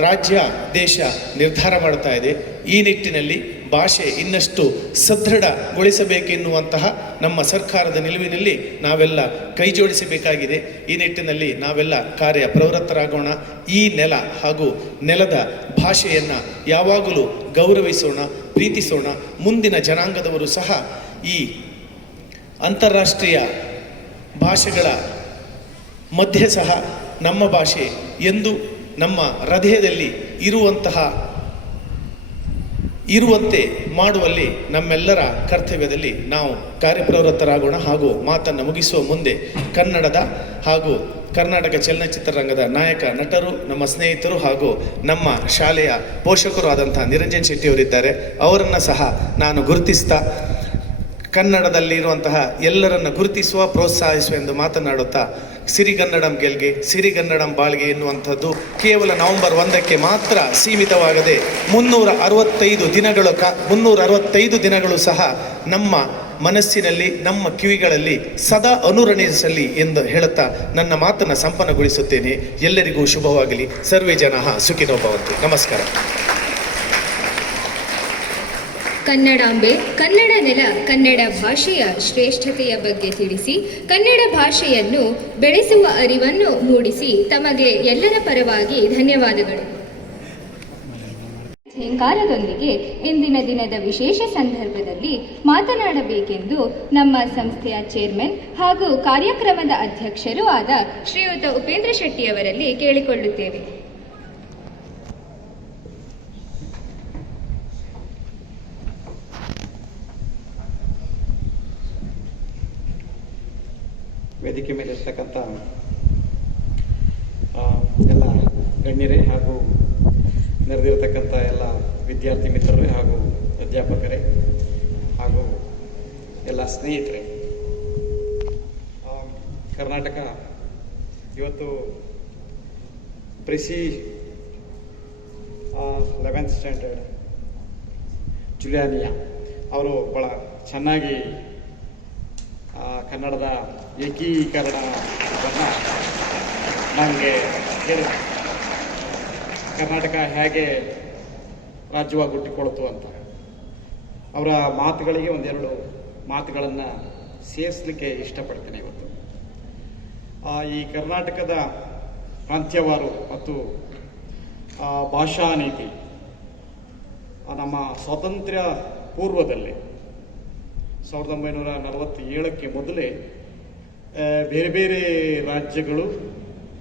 ರಾಜ್ಯ, ದೇಶ ನಿರ್ಧಾರ ಮಾಡ್ತಾ ಇದೆ. ಈ ನಿಟ್ಟಿನಲ್ಲಿ ಭಾಷೆ ಇನ್ನಷ್ಟು ಸದೃಢಗೊಳಿಸಬೇಕೆನ್ನುವಂತಹ ನಮ್ಮ ಸರ್ಕಾರದ ನಿಲುವಿನಲ್ಲಿ ನಾವೆಲ್ಲ ಕೈ ಜೋಡಿಸಬೇಕಾಗಿದೆ. ಈ ನಿಟ್ಟಿನಲ್ಲಿ ನಾವೆಲ್ಲ ಕಾರ್ಯ ಪ್ರವೃತ್ತರಾಗೋಣ. ಈ ನೆಲ ಹಾಗೂ ನೆಲದ ಭಾಷೆಯನ್ನು ಯಾವಾಗಲೂ ಗೌರವಿಸೋಣ, ಪ್ರೀತಿಸೋಣ. ಮುಂದಿನ ಜನಾಂಗದವರು ಸಹ ಈ ಅಂತಾರಾಷ್ಟ್ರೀಯ ಭಾಷೆಗಳ ಮಧ್ಯೆ ಸಹ ನಮ್ಮ ಭಾಷೆ ಎಂದು ನಮ್ಮ ಹೃದಯದಲ್ಲಿ ಇರುವಂತಹ ಇರುವಂತೆ ಮಾಡುವಲ್ಲಿ ನಮ್ಮೆಲ್ಲರ ಕರ್ತವ್ಯದಲ್ಲಿ ನಾವು ಕಾರ್ಯಪ್ರವೃತ್ತರಾಗೋಣ. ಹಾಗೂ ಮಾತನ್ನು ಮುಗಿಸುವ ಮುಂದೆ ಕನ್ನಡದ ಹಾಗೂ ಕರ್ನಾಟಕ ಚಲನಚಿತ್ರರಂಗದ ನಾಯಕ ನಟರು, ನಮ್ಮ ಸ್ನೇಹಿತರು ಹಾಗೂ ನಮ್ಮ ಶಾಲೆಯ ಪೋಷಕರು ಆದಂಥ ನಿರಂಜನ್ ಶೆಟ್ಟಿಯವರಿದ್ದಾರೆ. ಅವರನ್ನು ಸಹ ನಾನು ಗುರುತಿಸ್ತಾ ಕನ್ನಡದಲ್ಲಿರುವಂತಹ ಎಲ್ಲರನ್ನು ಗುರುತಿಸುವ, ಪ್ರೋತ್ಸಾಹಿಸುವ ಎಂದು ಮಾತನಾಡುತ್ತಾ ಸಿರಿಗನ್ನಡಂ ಗೆಲ್ಗೆ ಸಿರಿಗನ್ನಡಂ ಬಾಳ್ಗೆ ಎನ್ನುವಂಥದ್ದು ಕೇವಲ ನವೆಂಬರ್ 1ಕ್ಕೆ ಮಾತ್ರ ಸೀಮಿತವಾಗದೆ 365 ದಿನಗಳು ಸಹ ನಮ್ಮ ಮನಸ್ಸಿನಲ್ಲಿ, ನಮ್ಮ ಕಿವಿಗಳಲ್ಲಿ ಸದಾ ಅನುರಣಿಸಲಿ ಎಂದು ಹೇಳುತ್ತಾ ನನ್ನ ಮಾತನ್ನು ಸಂಪನ್ನಗೊಳಿಸುತ್ತೇನೆ. ಎಲ್ಲರಿಗೂ ಶುಭವಾಗಲಿ. ಸರ್ವೇ ಜನಃ ಸುಖಿನೋ ಭವಂತು. ನಮಸ್ಕಾರ. ಕನ್ನಡಾಂಬೆ, ಕನ್ನಡ ನೆಲ, ಕನ್ನಡ ಭಾಷೆಯ ಶ್ರೇಷ್ಠತೆಯ ಬಗ್ಗೆ ತಿಳಿಸಿ, ಕನ್ನಡ ಭಾಷೆಯನ್ನು ಬೆಳೆಸುವ ಅರಿವನ್ನು ಮೂಡಿಸಿ ತಮಗೆ ಎಲ್ಲರ ಪರವಾಗಿ ಧನ್ಯವಾದಗಳು. ಝೇಂಕಾರದೊಂದಿಗೆ ಇಂದಿನ ದಿನದ ವಿಶೇಷ ಸಂದರ್ಭದಲ್ಲಿ ಮಾತನಾಡಬೇಕೆಂದು ನಮ್ಮ ಸಂಸ್ಥೆಯ ಚೇರ್ಮನ್ ಹಾಗೂ ಕಾರ್ಯಕ್ರಮದ ಅಧ್ಯಕ್ಷರೂ ಆದ ಶ್ರೀಯುತ ಉಪೇಂದ್ರ ಶೆಟ್ಟಿಯವರಲ್ಲಿ ಕೇಳಿಕೊಳ್ಳುತ್ತೇವೆ. ವೇದಿಕೆ ಮೇಲೆ ಇರ್ತಕ್ಕಂಥ ಎಲ್ಲ ಗಣ್ಯರೇ ಹಾಗೂ ನೆರೆದಿರತಕ್ಕಂಥ ಎಲ್ಲ ವಿದ್ಯಾರ್ಥಿ ಮಿತ್ರರೇ ಹಾಗೂ ಅಧ್ಯಾಪಕರೇ ಹಾಗೂ ಎಲ್ಲ ಸ್ನೇಹಿತರೆ, ಕರ್ನಾಟಕ ಇವತ್ತು ಪ್ರಿಸಿ 11th ಸ್ಟ್ಯಾಂಡರ್ಡ್ ಜುಲಿಯಾನಿಯಾ ಅವರು ಭಾಳ ಚೆನ್ನಾಗಿ ಕನ್ನಡದ ಏಕೀಕರಣವನ್ನು ನನಗೆ ಹೇಳಿದ, ಕರ್ನಾಟಕ ಹೇಗೆ ರಾಜ್ಯವಾಗಿ ಹುಟ್ಟಿಕೊಳ್ತು ಅಂತ. ಅವರ ಮಾತುಗಳಿಗೆ ಒಂದೆರಡು ಮಾತುಗಳನ್ನು ಸೇರಿಸಲಿಕ್ಕೆ ಇಷ್ಟಪಡ್ತೇನೆ ಇವತ್ತು. ಈ ಕರ್ನಾಟಕದ ಪ್ರಾಂತ್ಯವಾರು ಮತ್ತು ಭಾಷಾ ನೀತಿ ನಮ್ಮ ಸ್ವಾತಂತ್ರ್ಯ ಪೂರ್ವದಲ್ಲಿ 1947ಕ್ಕೆ ಮೊದಲೇ ಬೇರೆ ಬೇರೆ ರಾಜ್ಯಗಳು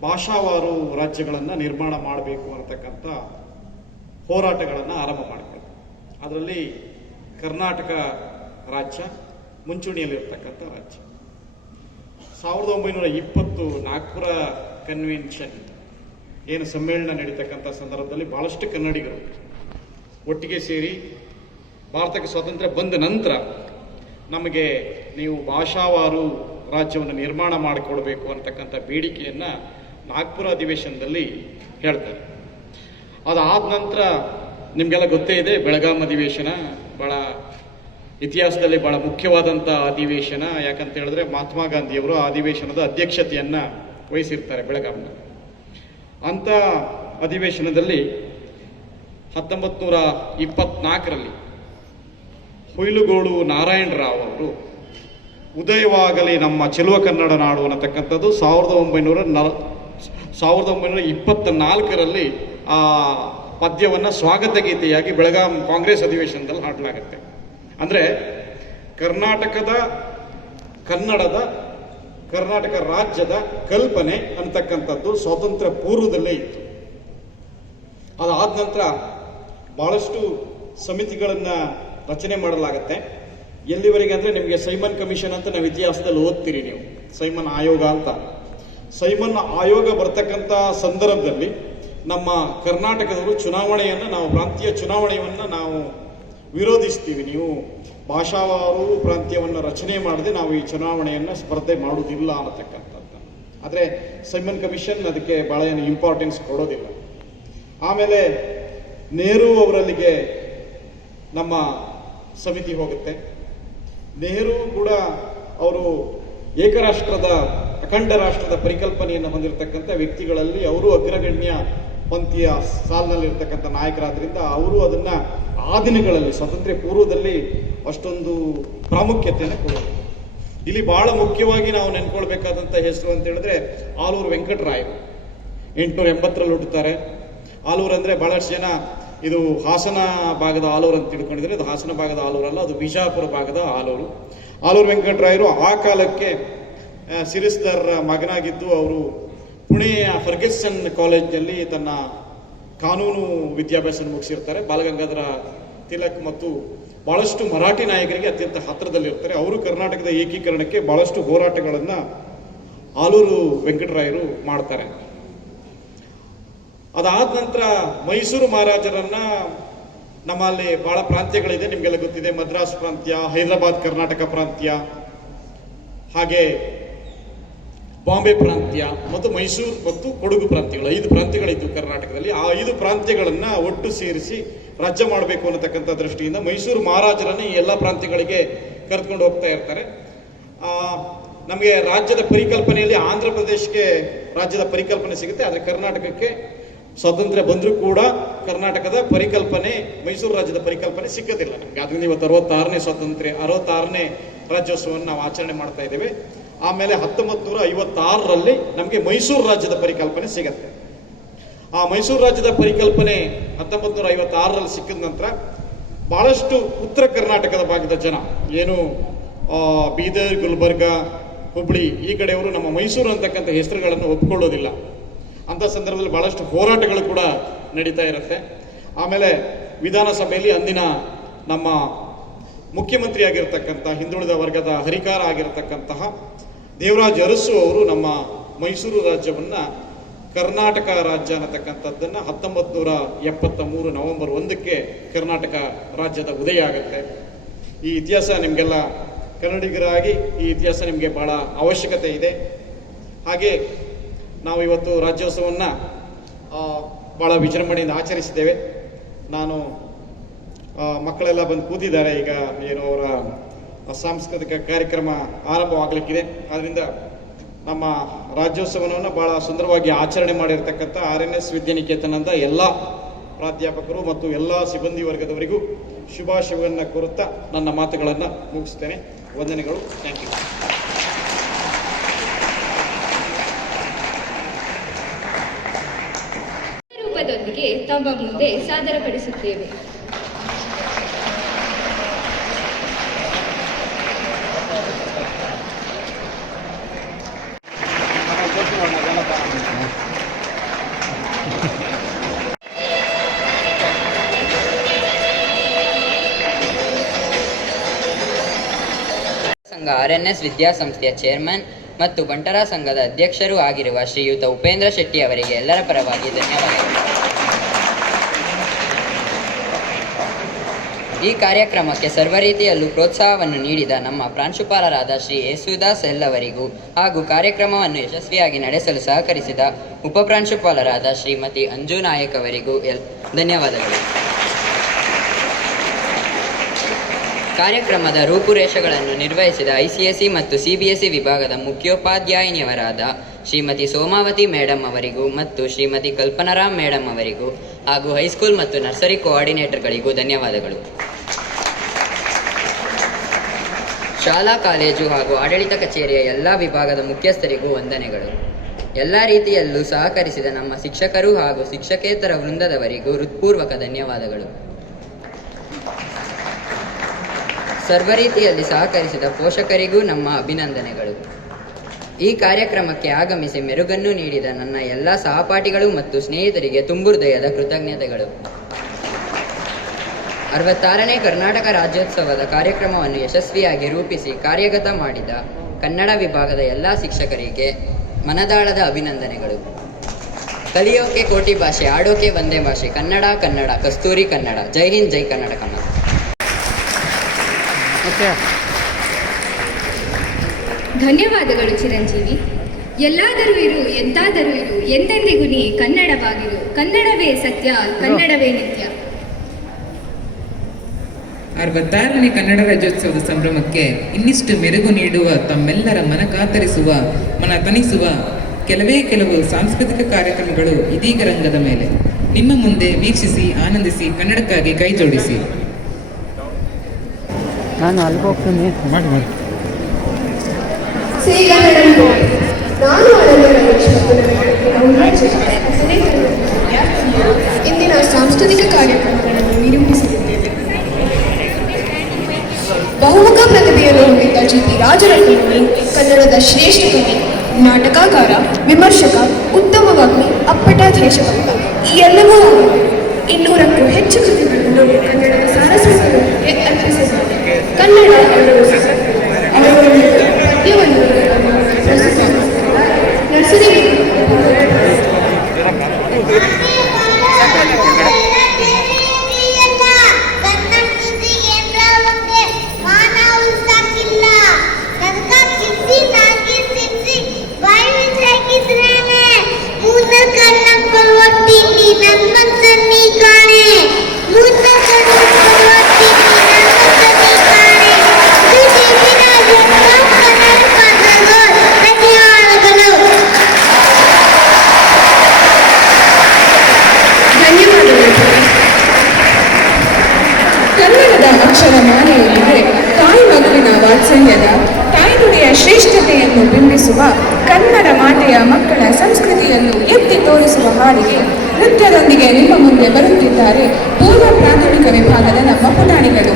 ಭಾಷಾವಾರು ರಾಜ್ಯಗಳನ್ನು ನಿರ್ಮಾಣ ಮಾಡಬೇಕು ಅನ್ನತಕ್ಕಂಥ ಹೋರಾಟಗಳನ್ನು ಆರಂಭ ಮಾಡಿಕೊಳ್ಳಿ. ಅದರಲ್ಲಿ ಕರ್ನಾಟಕ ರಾಜ್ಯ ಮುಂಚೂಣಿಯಲ್ಲಿರ್ತಕ್ಕಂಥ ರಾಜ್ಯ. 1920 ನಾಗ್ಪುರ ಕನ್ವೆನ್ಷನ್ ಏನು ಸಮ್ಮೇಳನ ನಡೀತಕ್ಕಂಥ ಸಂದರ್ಭದಲ್ಲಿ ಭಾಳಷ್ಟು ಕನ್ನಡಿಗರು ಒಟ್ಟಿಗೆ ಸೇರಿ ಭಾರತಕ್ಕೆ ಸ್ವಾತಂತ್ರ್ಯ ಬಂದ ನಂತರ ನಮಗೆ ನೀವು ಭಾಷಾವಾರು ರಾಜ್ಯವನ್ನು ನಿರ್ಮಾಣ ಮಾಡಿಕೊಡ್ಬೇಕು ಅಂತಕ್ಕಂಥ ಬೇಡಿಕೆಯನ್ನು ನಾಗ್ಪುರ ಅಧಿವೇಶನದಲ್ಲಿ ಹೇಳ್ತಾರೆ. ಅದಾದ ನಂತರ ನಿಮಗೆಲ್ಲ ಗೊತ್ತೇ ಇದೆ, ಬೆಳಗಾಂ ಅಧಿವೇಶನ ಭಾಳ ಇತಿಹಾಸದಲ್ಲಿ ಭಾಳ ಮುಖ್ಯವಾದಂಥ ಅಧಿವೇಶನ. ಯಾಕಂತ ಹೇಳಿದ್ರೆ ಮಹಾತ್ಮ ಗಾಂಧಿಯವರು ಆ ಅಧಿವೇಶನದ ಅಧ್ಯಕ್ಷತೆಯನ್ನು ವಹಿಸಿರ್ತಾರೆ ಬೆಳಗಾಂನಲ್ಲಿ. ಅಂಥ ಅಧಿವೇಶನದಲ್ಲಿ 1924ರಲ್ಲಿ ಹುಯಿಲುಗೋಡು ನಾರಾಯಣರಾವ್ ಅವರು ಉದಯವಾಗಲಿ ನಮ್ಮ ಚೆಲುವ ಕನ್ನಡ ನಾಡು ಅನ್ನತಕ್ಕಂಥದ್ದು 1924ರಲ್ಲಿ ಆ ಪದ್ಯವನ್ನು ಸ್ವಾಗತ ಗೀತೆಯಾಗಿ ಬೆಳಗಾಂ ಕಾಂಗ್ರೆಸ್ ಅಧಿವೇಶನದಲ್ಲಿ ಹಾಡಲಾಗುತ್ತೆ. ಅಂದರೆ ಕರ್ನಾಟಕ ರಾಜ್ಯದ ಕಲ್ಪನೆ ಅಂತಕ್ಕಂಥದ್ದು ಸ್ವಾತಂತ್ರ್ಯ ಪೂರ್ವದಲ್ಲೇ ಇತ್ತು. ಅದಾದ ನಂತರ ಭಾಳಷ್ಟು ಸಮಿತಿಗಳನ್ನು ರಚನೆ ಮಾಡಲಾಗುತ್ತೆ. ಎಲ್ಲಿವರೆಗೆ ಅಂದರೆ ನಿಮಗೆ ಸೈಮನ್ ಕಮಿಷನ್ ಅಂತ ನಾವು ಇತಿಹಾಸದಲ್ಲಿ ಓದ್ತೀರಿ ನೀವು, ಸೈಮನ್ ಆಯೋಗ ಅಂತ. ಸೈಮನ್ ಆಯೋಗ ಬರ್ತಕ್ಕಂಥ ಸಂದರ್ಭದಲ್ಲಿ ನಮ್ಮ ಕರ್ನಾಟಕದವರು ಚುನಾವಣೆಯನ್ನು, ನಾವು ಪ್ರಾಂತೀಯ ಚುನಾವಣೆಯನ್ನು ನಾವು ವಿರೋಧಿಸ್ತೀವಿ. ನೀವು ಭಾಷಾವಾರು ಪ್ರಾಂತ್ಯವನ್ನು ರಚನೆ ಮಾಡದೆ ನಾವು ಈ ಚುನಾವಣೆಯನ್ನು ಸ್ಪರ್ಧೆ ಮಾಡುವುದಿಲ್ಲ ಅನ್ನತಕ್ಕಂಥದ್ದು. ಆದರೆ ಸೈಮನ್ ಕಮಿಷನ್ ಅದಕ್ಕೆ ಭಾಳ ಏನು ಇಂಪಾರ್ಟೆನ್ಸ್ ಕೊಡೋದಿಲ್ಲ. ಆಮೇಲೆ ನೆಹರು ಅವರಲ್ಲಿಗೆ ನಮ್ಮ ಸಮಿತಿ ಹೋಗುತ್ತೆ. ನೆಹರು ಕೂಡ ಅವರು ಏಕರಾಷ್ಟ್ರದ, ಅಖಂಡ ರಾಷ್ಟ್ರದ ಪರಿಕಲ್ಪನೆಯನ್ನು ಹೊಂದಿರತಕ್ಕಂಥ ವ್ಯಕ್ತಿಗಳಲ್ಲಿ ಅವರು ಅಗ್ರಗಣ್ಯ ಪಂಥೀಯ ಸಾಲಿನಲ್ಲಿರ್ತಕ್ಕಂಥ ನಾಯಕರಾದ್ರಿಂದ ಅವರು ಅದನ್ನು ಆ ದಿನಗಳಲ್ಲಿ ಸ್ವಾತಂತ್ರ್ಯ ಪೂರ್ವದಲ್ಲಿ ಅಷ್ಟೊಂದು ಪ್ರಾಮುಖ್ಯತೆಯನ್ನು ಕೊಡೋದು. ಇಲ್ಲಿ ಬಹಳ ಮುಖ್ಯವಾಗಿ ನಾವು ನೆನ್ಕೊಳ್ಬೇಕಾದಂಥ ಹೆಸರು ಅಂತ ಹೇಳಿದ್ರೆ ಆಲೂರು ವೆಂಕಟರಾಯರು. 880ರಲ್ಲಿ ಹುಟ್ಟುತ್ತಾರೆ. ಆಲೂರು ಅಂದರೆ ಬಹಳಷ್ಟು ಜನ ಇದು ಹಾಸನ ಭಾಗದ ಆಲೂರು ಅಂತ ತಿಳ್ಕೊಂಡಿದ್ದಾರೆ. ಅದು ಹಾಸನ ಭಾಗದ ಆಲೂರು ಅಲ್ಲ, ಅದು ಬಿಜಾಪುರ ಭಾಗದ ಆಲೂರು. ಆಲೂರು ವೆಂಕಟರಾಯರು ಆ ಕಾಲಕ್ಕೆ ಸಿರಿಸ್ದರ್ ಮಗನಾಗಿದ್ದು ಅವರು ಪುಣೆಯ ಫರ್ಗ್ಯೂಸನ್ ಕಾಲೇಜ್ನಲ್ಲಿ ತನ್ನ ಕಾನೂನು ವಿದ್ಯಾಭ್ಯಾಸ ಮುಗಿಸಿರ್ತಾರೆ. ಬಾಲಗಂಗಾಧರ ತಿಲಕ್ ಮತ್ತು ಬಹಳಷ್ಟು ಮರಾಠಿ ನಾಯಕರಿಗೆ ಅತ್ಯಂತ ಹತ್ತಿರದಲ್ಲಿರ್ತಾರೆ. ಅವರು ಕರ್ನಾಟಕದ ಏಕೀಕರಣಕ್ಕೆ ಬಹಳಷ್ಟು ಹೋರಾಟಗಳನ್ನು ಆಲೂರು ವೆಂಕಟರಾಯರು ಮಾಡ್ತಾರೆ. ಅದಾದ ನಂತರ ಮೈಸೂರು ಮಹಾರಾಜರನ್ನ ನಮ್ಮಲ್ಲಿ ಬಹಳ ಪ್ರಾಂತ್ಯಗಳಿದೆ, ನಿಮಗೆಲ್ಲ ಗೊತ್ತಿದೆ. ಮದ್ರಾಸ್ ಪ್ರಾಂತ್ಯ, ಹೈದರಾಬಾದ್ ಕರ್ನಾಟಕ ಪ್ರಾಂತ್ಯ, ಹಾಗೆ ಬಾಂಬೆ ಪ್ರಾಂತ್ಯ ಮತ್ತು ಮೈಸೂರು ಮತ್ತು ಕೊಡಗು ಪ್ರಾಂತ್ಯಗಳು, 5 ಪ್ರಾಂತ್ಯಗಳಿದ್ದು ಕರ್ನಾಟಕದಲ್ಲಿ. ಆ 5 ಪ್ರಾಂತ್ಯಗಳನ್ನ ಒಟ್ಟು ಸೇರಿಸಿ ರಾಜ್ಯ ಮಾಡಬೇಕು ಅನ್ನತಕ್ಕಂಥ ದೃಷ್ಟಿಯಿಂದ ಮೈಸೂರು ಮಹಾರಾಜರನ್ನು ಈ ಎಲ್ಲ ಪ್ರಾಂತ್ಯಗಳಿಗೆ ಕರೆದುಕೊಂಡು ಹೋಗ್ತಾ ಇರ್ತಾರೆ. ನಮಗೆ ರಾಜ್ಯದ ಪರಿಕಲ್ಪನೆಯಲ್ಲಿ ಆಂಧ್ರ ಪ್ರದೇಶಕ್ಕೆ ರಾಜ್ಯದ ಪರಿಕಲ್ಪನೆ ಸಿಗುತ್ತೆ, ಆದರೆ ಕರ್ನಾಟಕಕ್ಕೆ ಸ್ವಾತಂತ್ರ್ಯ ಬಂದರೂ ಕೂಡ ಕರ್ನಾಟಕದ ಪರಿಕಲ್ಪನೆ, ಮೈಸೂರು ರಾಜ್ಯದ ಪರಿಕಲ್ಪನೆ ಸಿಕ್ಕದಿಲ್ಲ ನಮಗೆ. ಅದರಿಂದ ಇವತ್ತು 66ನೇ ರಾಜ್ಯೋತ್ಸವವನ್ನು ನಾವು ಆಚರಣೆ ಮಾಡ್ತಾ ಇದ್ದೇವೆ. ಆಮೇಲೆ 1956ರಲ್ಲಿ ನಮಗೆ ಮೈಸೂರು ರಾಜ್ಯದ ಪರಿಕಲ್ಪನೆ ಸಿಗತ್ತೆ. ಆ ಮೈಸೂರು ರಾಜ್ಯದ ಪರಿಕಲ್ಪನೆ 1956ರಲ್ಲಿ ಸಿಕ್ಕಿದ ನಂತರ ಬಹಳಷ್ಟು ಉತ್ತರ ಕರ್ನಾಟಕದ ಭಾಗದ ಜನ, ಏನು ಬೀದರ್, ಗುಲ್ಬರ್ಗ, ಹುಬ್ಳಿ ಈ ಕಡೆಯವರು ನಮ್ಮ ಮೈಸೂರು ಅಂತಕ್ಕಂಥ ಹೆಸರುಗಳನ್ನು ಒಪ್ಕೊಳ್ಳೋದಿಲ್ಲ. ಅಂಥ ಸಂದರ್ಭದಲ್ಲಿ ಬಹಳಷ್ಟು ಹೋರಾಟಗಳು ಕೂಡ ನಡೀತಾ ಇರುತ್ತೆ. ಆಮೇಲೆ ವಿಧಾನಸಭೆಯಲ್ಲಿ ಅಂದಿನ ನಮ್ಮ ಮುಖ್ಯಮಂತ್ರಿ ಆಗಿರ್ತಕ್ಕಂಥ ಹಿಂದುಳಿದ ವರ್ಗದ ಹರಿಕಾರ ಆಗಿರತಕ್ಕಂತಹ ದೇವರಾಜ ಅರಸು ಅವರು ನಮ್ಮ ಮೈಸೂರು ರಾಜ್ಯವನ್ನು ಕರ್ನಾಟಕ ರಾಜ್ಯ ಅನ್ನತಕ್ಕಂಥದ್ದನ್ನು 1973 ನವೆಂಬರ್ 1ಕ್ಕೆ ಕರ್ನಾಟಕ ರಾಜ್ಯದ ಉದಯ ಆಗುತ್ತೆ. ಈ ಇತಿಹಾಸ ನಿಮಗೆಲ್ಲ ಕನ್ನಡಿಗರಾಗಿ ಈ ಇತಿಹಾಸ ನಿಮಗೆ ಬಹಳ ಅವಶ್ಯಕತೆ ಇದೆ. ಹಾಗೆ ನಾವು ಇವತ್ತು ರಾಜ್ಯೋತ್ಸವವನ್ನು ಭಾಳ ವಿಜೃಂಭಣೆಯಿಂದ ಆಚರಿಸಿದ್ದೇವೆ. ನಾನು ಮಕ್ಕಳೆಲ್ಲ ಬಂದು ಕೂತಿದ್ದಾರೆ, ಈಗ ಏನು ಅವರ ಸಾಂಸ್ಕೃತಿಕ ಕಾರ್ಯಕ್ರಮ ಆರಂಭವಾಗಲಿಕ್ಕಿದೆ. ಆದ್ದರಿಂದ ನಮ್ಮ ರಾಜ್ಯೋತ್ಸವವನ್ನು ಭಾಳ ಸುಂದರವಾಗಿ ಆಚರಣೆ ಮಾಡಿರ್ತಕ್ಕಂಥ RNS ವಿದ್ಯಾನಿಕೇತನದ ಎಲ್ಲ ಪ್ರಾಧ್ಯಾಪಕರು ಮತ್ತು ಎಲ್ಲ ಸಿಬ್ಬಂದಿ ವರ್ಗದವರಿಗೂ ಶುಭಾಶಯವನ್ನು ಕೋರುತ್ತಾ ನನ್ನ ಮಾತುಗಳನ್ನು ಮುಗಿಸ್ತೇನೆ. ವಂದನೆಗಳು. Thank you. ರೂಪದೊಂದಿಗೆ ತಮ್ಮ ಮುಂದೆ ಸಾದರಪಡಿಸುತ್ತೇವೆ. ಸಂಘ RNS ವಿದ್ಯಾಸಂಸ್ಥೆಯ ಚೇರ್ಮನ್ ಮತ್ತು ಬಂಟರ ಸಂಘದ ಅಧ್ಯಕ್ಷರೂ ಆಗಿರುವ ಶ್ರೀಯುತ ಉಪೇಂದ್ರ ಶೆಟ್ಟಿ ಅವರಿಗೆ ಎಲ್ಲರ ಪರವಾಗಿ ಧನ್ಯವಾದಗಳು. ಈ ಕಾರ್ಯಕ್ರಮಕ್ಕೆ ಸರ್ವ ರೀತಿಯಲ್ಲೂ ಪ್ರೋತ್ಸಾಹವನ್ನು ನೀಡಿದ ನಮ್ಮ ಪ್ರಾಂಶುಪಾಲರಾದ ಶ್ರೀ ಯೇಸುದಾಸ್ ಎಲ್ ಅವರಿಗೂ ಹಾಗೂ ಕಾರ್ಯಕ್ರಮವನ್ನು ಯಶಸ್ವಿಯಾಗಿ ನಡೆಸಲು ಸಹಕರಿಸಿದ ಉಪಪ್ರಾಂಶುಪಾಲರಾದ ಶ್ರೀಮತಿ ಅಂಜು ನಾಯಕ್ ಅವರಿಗೂ ಧನ್ಯವಾದಗಳು. ಕಾರ್ಯಕ್ರಮದ ರೂಪುರೇಷೆಗಳನ್ನು ನಿರ್ವಹಿಸಿದ ICSE ಮತ್ತು CBSE ವಿಭಾಗದ ಮುಖ್ಯೋಪಾಧ್ಯಾಯಿನಿಯವರಾದ ಶ್ರೀಮತಿ ಸೋಮಾವತಿ ಮೇಡಮ್ ಅವರಿಗೂ ಮತ್ತು ಶ್ರೀಮತಿ ಕಲ್ಪನಾರಾಮ್ ಮೇಡಮ್ ಅವರಿಗೂ ಹಾಗೂ ಹೈಸ್ಕೂಲ್ ಮತ್ತು ನರ್ಸರಿ ಕೋಆರ್ಡಿನೇಟರ್ಗಳಿಗೂ ಧನ್ಯವಾದಗಳು. ಶಾಲಾ ಕಾಲೇಜು ಹಾಗೂ ಆಡಳಿತ ಕಚೇರಿಯ ಎಲ್ಲ ವಿಭಾಗದ ಮುಖ್ಯಸ್ಥರಿಗೂ ವಂದನೆಗಳು. ಎಲ್ಲ ರೀತಿಯಲ್ಲೂ ಸಹಕರಿಸಿದ ನಮ್ಮ ಶಿಕ್ಷಕರು ಹಾಗೂ ಶಿಕ್ಷಕೇತರ ವೃಂದದವರಿಗೂ ಹೃತ್ಪೂರ್ವಕ ಧನ್ಯವಾದಗಳು. ಸರ್ವ ರೀತಿಯಲ್ಲಿ ಸಹಕರಿಸಿದ ಪೋಷಕರಿಗೂ ನಮ್ಮ ಅಭಿನಂದನೆಗಳು. ಈ ಕಾರ್ಯಕ್ರಮಕ್ಕೆ ಆಗಮಿಸಿ ಮೆರುಗನ್ನು ನೀಡಿದ ನನ್ನ ಎಲ್ಲ ಸಹಪಾಠಿಗಳು ಮತ್ತು ಸ್ನೇಹಿತರಿಗೆ ತುಂಬು ಹೃದಯದ ಕೃತಜ್ಞತೆಗಳು. 66ನೇ ಕರ್ನಾಟಕ ರಾಜ್ಯೋತ್ಸವದ ಕಾರ್ಯಕ್ರಮವನ್ನು ಯಶಸ್ವಿಯಾಗಿ ರೂಪಿಸಿ ಕಾರ್ಯಗತ ಮಾಡಿದ ಕನ್ನಡ ವಿಭಾಗದ ಎಲ್ಲ ಶಿಕ್ಷಕರಿಗೆ ಮನದಾಳದ ಅಭಿನಂದನೆಗಳು. ಕಲಿಯೋಕೆ ಕೋಟಿ ಭಾಷೆ, ಆಡೋಕೆ ಒಂದೇ ಭಾಷೆ, ಕನ್ನಡ ಕನ್ನಡ ಕಸ್ತೂರಿ ಕನ್ನಡ. ಜೈ ಹಿಂದ್, ಜೈ ಕನ್ನಡ ಕನ್ನಡ. ಧನ್ಯವಾದಗಳು ಚಿರಂಜೀವಿ. ಎಲ್ಲಾದರೂ ಇರು, ಎಂತಾದರೂ ಇರು, ಎಂದೆಂದಿಗೂ ನೀ ಕನ್ನಡವಾಗಿರು. ಕನ್ನಡವೇ ಸತ್ಯ, ಕನ್ನಡವೇ ನಿತ್ಯ. 66ನೇ ಕನ್ನಡ ರಾಜ್ಯೋತ್ಸವದ ಸಂಭ್ರಮಕ್ಕೆ ಇನ್ನಿಷ್ಟು ಮೆರುಗು ನೀಡುವ, ತಮ್ಮೆಲ್ಲರ ಮನ ಕಾತರಿಸುವ, ಮನ ತಣಿಸುವ ಕೆಲವು ಸಾಂಸ್ಕೃತಿಕ ಕಾರ್ಯಕ್ರಮಗಳು ಇದೀಗ ರಂಗದ ಮೇಲೆ. ನಿಮ್ಮ ಮುಂದೆ ವೀಕ್ಷಿಸಿ, ಆನಂದಿಸಿ, ಕನ್ನಡಕ್ಕಾಗಿ ಕೈ ಜೋಡಿಸಿ. ನಾನು ಅಲ್ಲಿ ಹೋಗ್ತೀನಿ. ಮಾಡಿ ಇಂದಿನ ಸಾಂಸ್ಕೃತಿಕ ಕಾರ್ಯಕ್ರಮಗಳನ್ನು ನಿರೂಪಿಸಲಿದ್ದೇವೆ. ಬಹುಮುಖ ಪ್ರತಿಭೆಯನ್ನು ಹೊಂದಿದ್ದ GP ರಾಜರತ್ನವರು ಕನ್ನಡದ ಶ್ರೇಷ್ಠ ಕವಿ, ನಾಟಕಕಾರ, ವಿಮರ್ಶಕ, ಉತ್ತಮ ವಕ್ತಿ, ಅಪ್ಪಟ ದೇಶಭಕ್ತ ಈ ಎಲ್ಲವೂ 200ಕ್ಕೂ ಹೆಚ್ಚು ಕೃತಿಗಳನ್ನು ಕನ್ನಡದ ಸಾರಸ್ವತ ಅರ್ಪಿಸಿದ್ದಾರೆ. ಕನ್ನಡ ಅವರು ಪದ್ಯವನ್ನು ನರ್ಸರಿ ಕನ್ನಡದ ಅಕ್ಷರಮಾಲೆಯಲ್ಲಿದೆ ತಾಯಿ ಮಗುವಿನ ವಾತ್ಸಲ್ಯದ ತಾಯ್ನುಡಿಯ ಶ್ರೇಷ್ಠತೆಯನ್ನು ಬಿಂಬಿಸುವ ಕನ್ನಡ ಮಾತೆಯ ಮಕ್ಕಳ ಸಂಸ್ಕೃತಿಯನ್ನು ಎತ್ತಿ ತೋರಿಸುವ ಹಾಡಿಗೆ ನೃತ್ಯದೊಂದಿಗೆ ನಿಮ್ಮ ಮುಂದೆ ಬರುತ್ತಿದ್ದಾರೆ ಪೂರ್ವ ಪ್ರಾಥಮಿಕ ವಿಭಾಗದ ನಮ್ಮ ಪುಟಾಣಿಗಳು.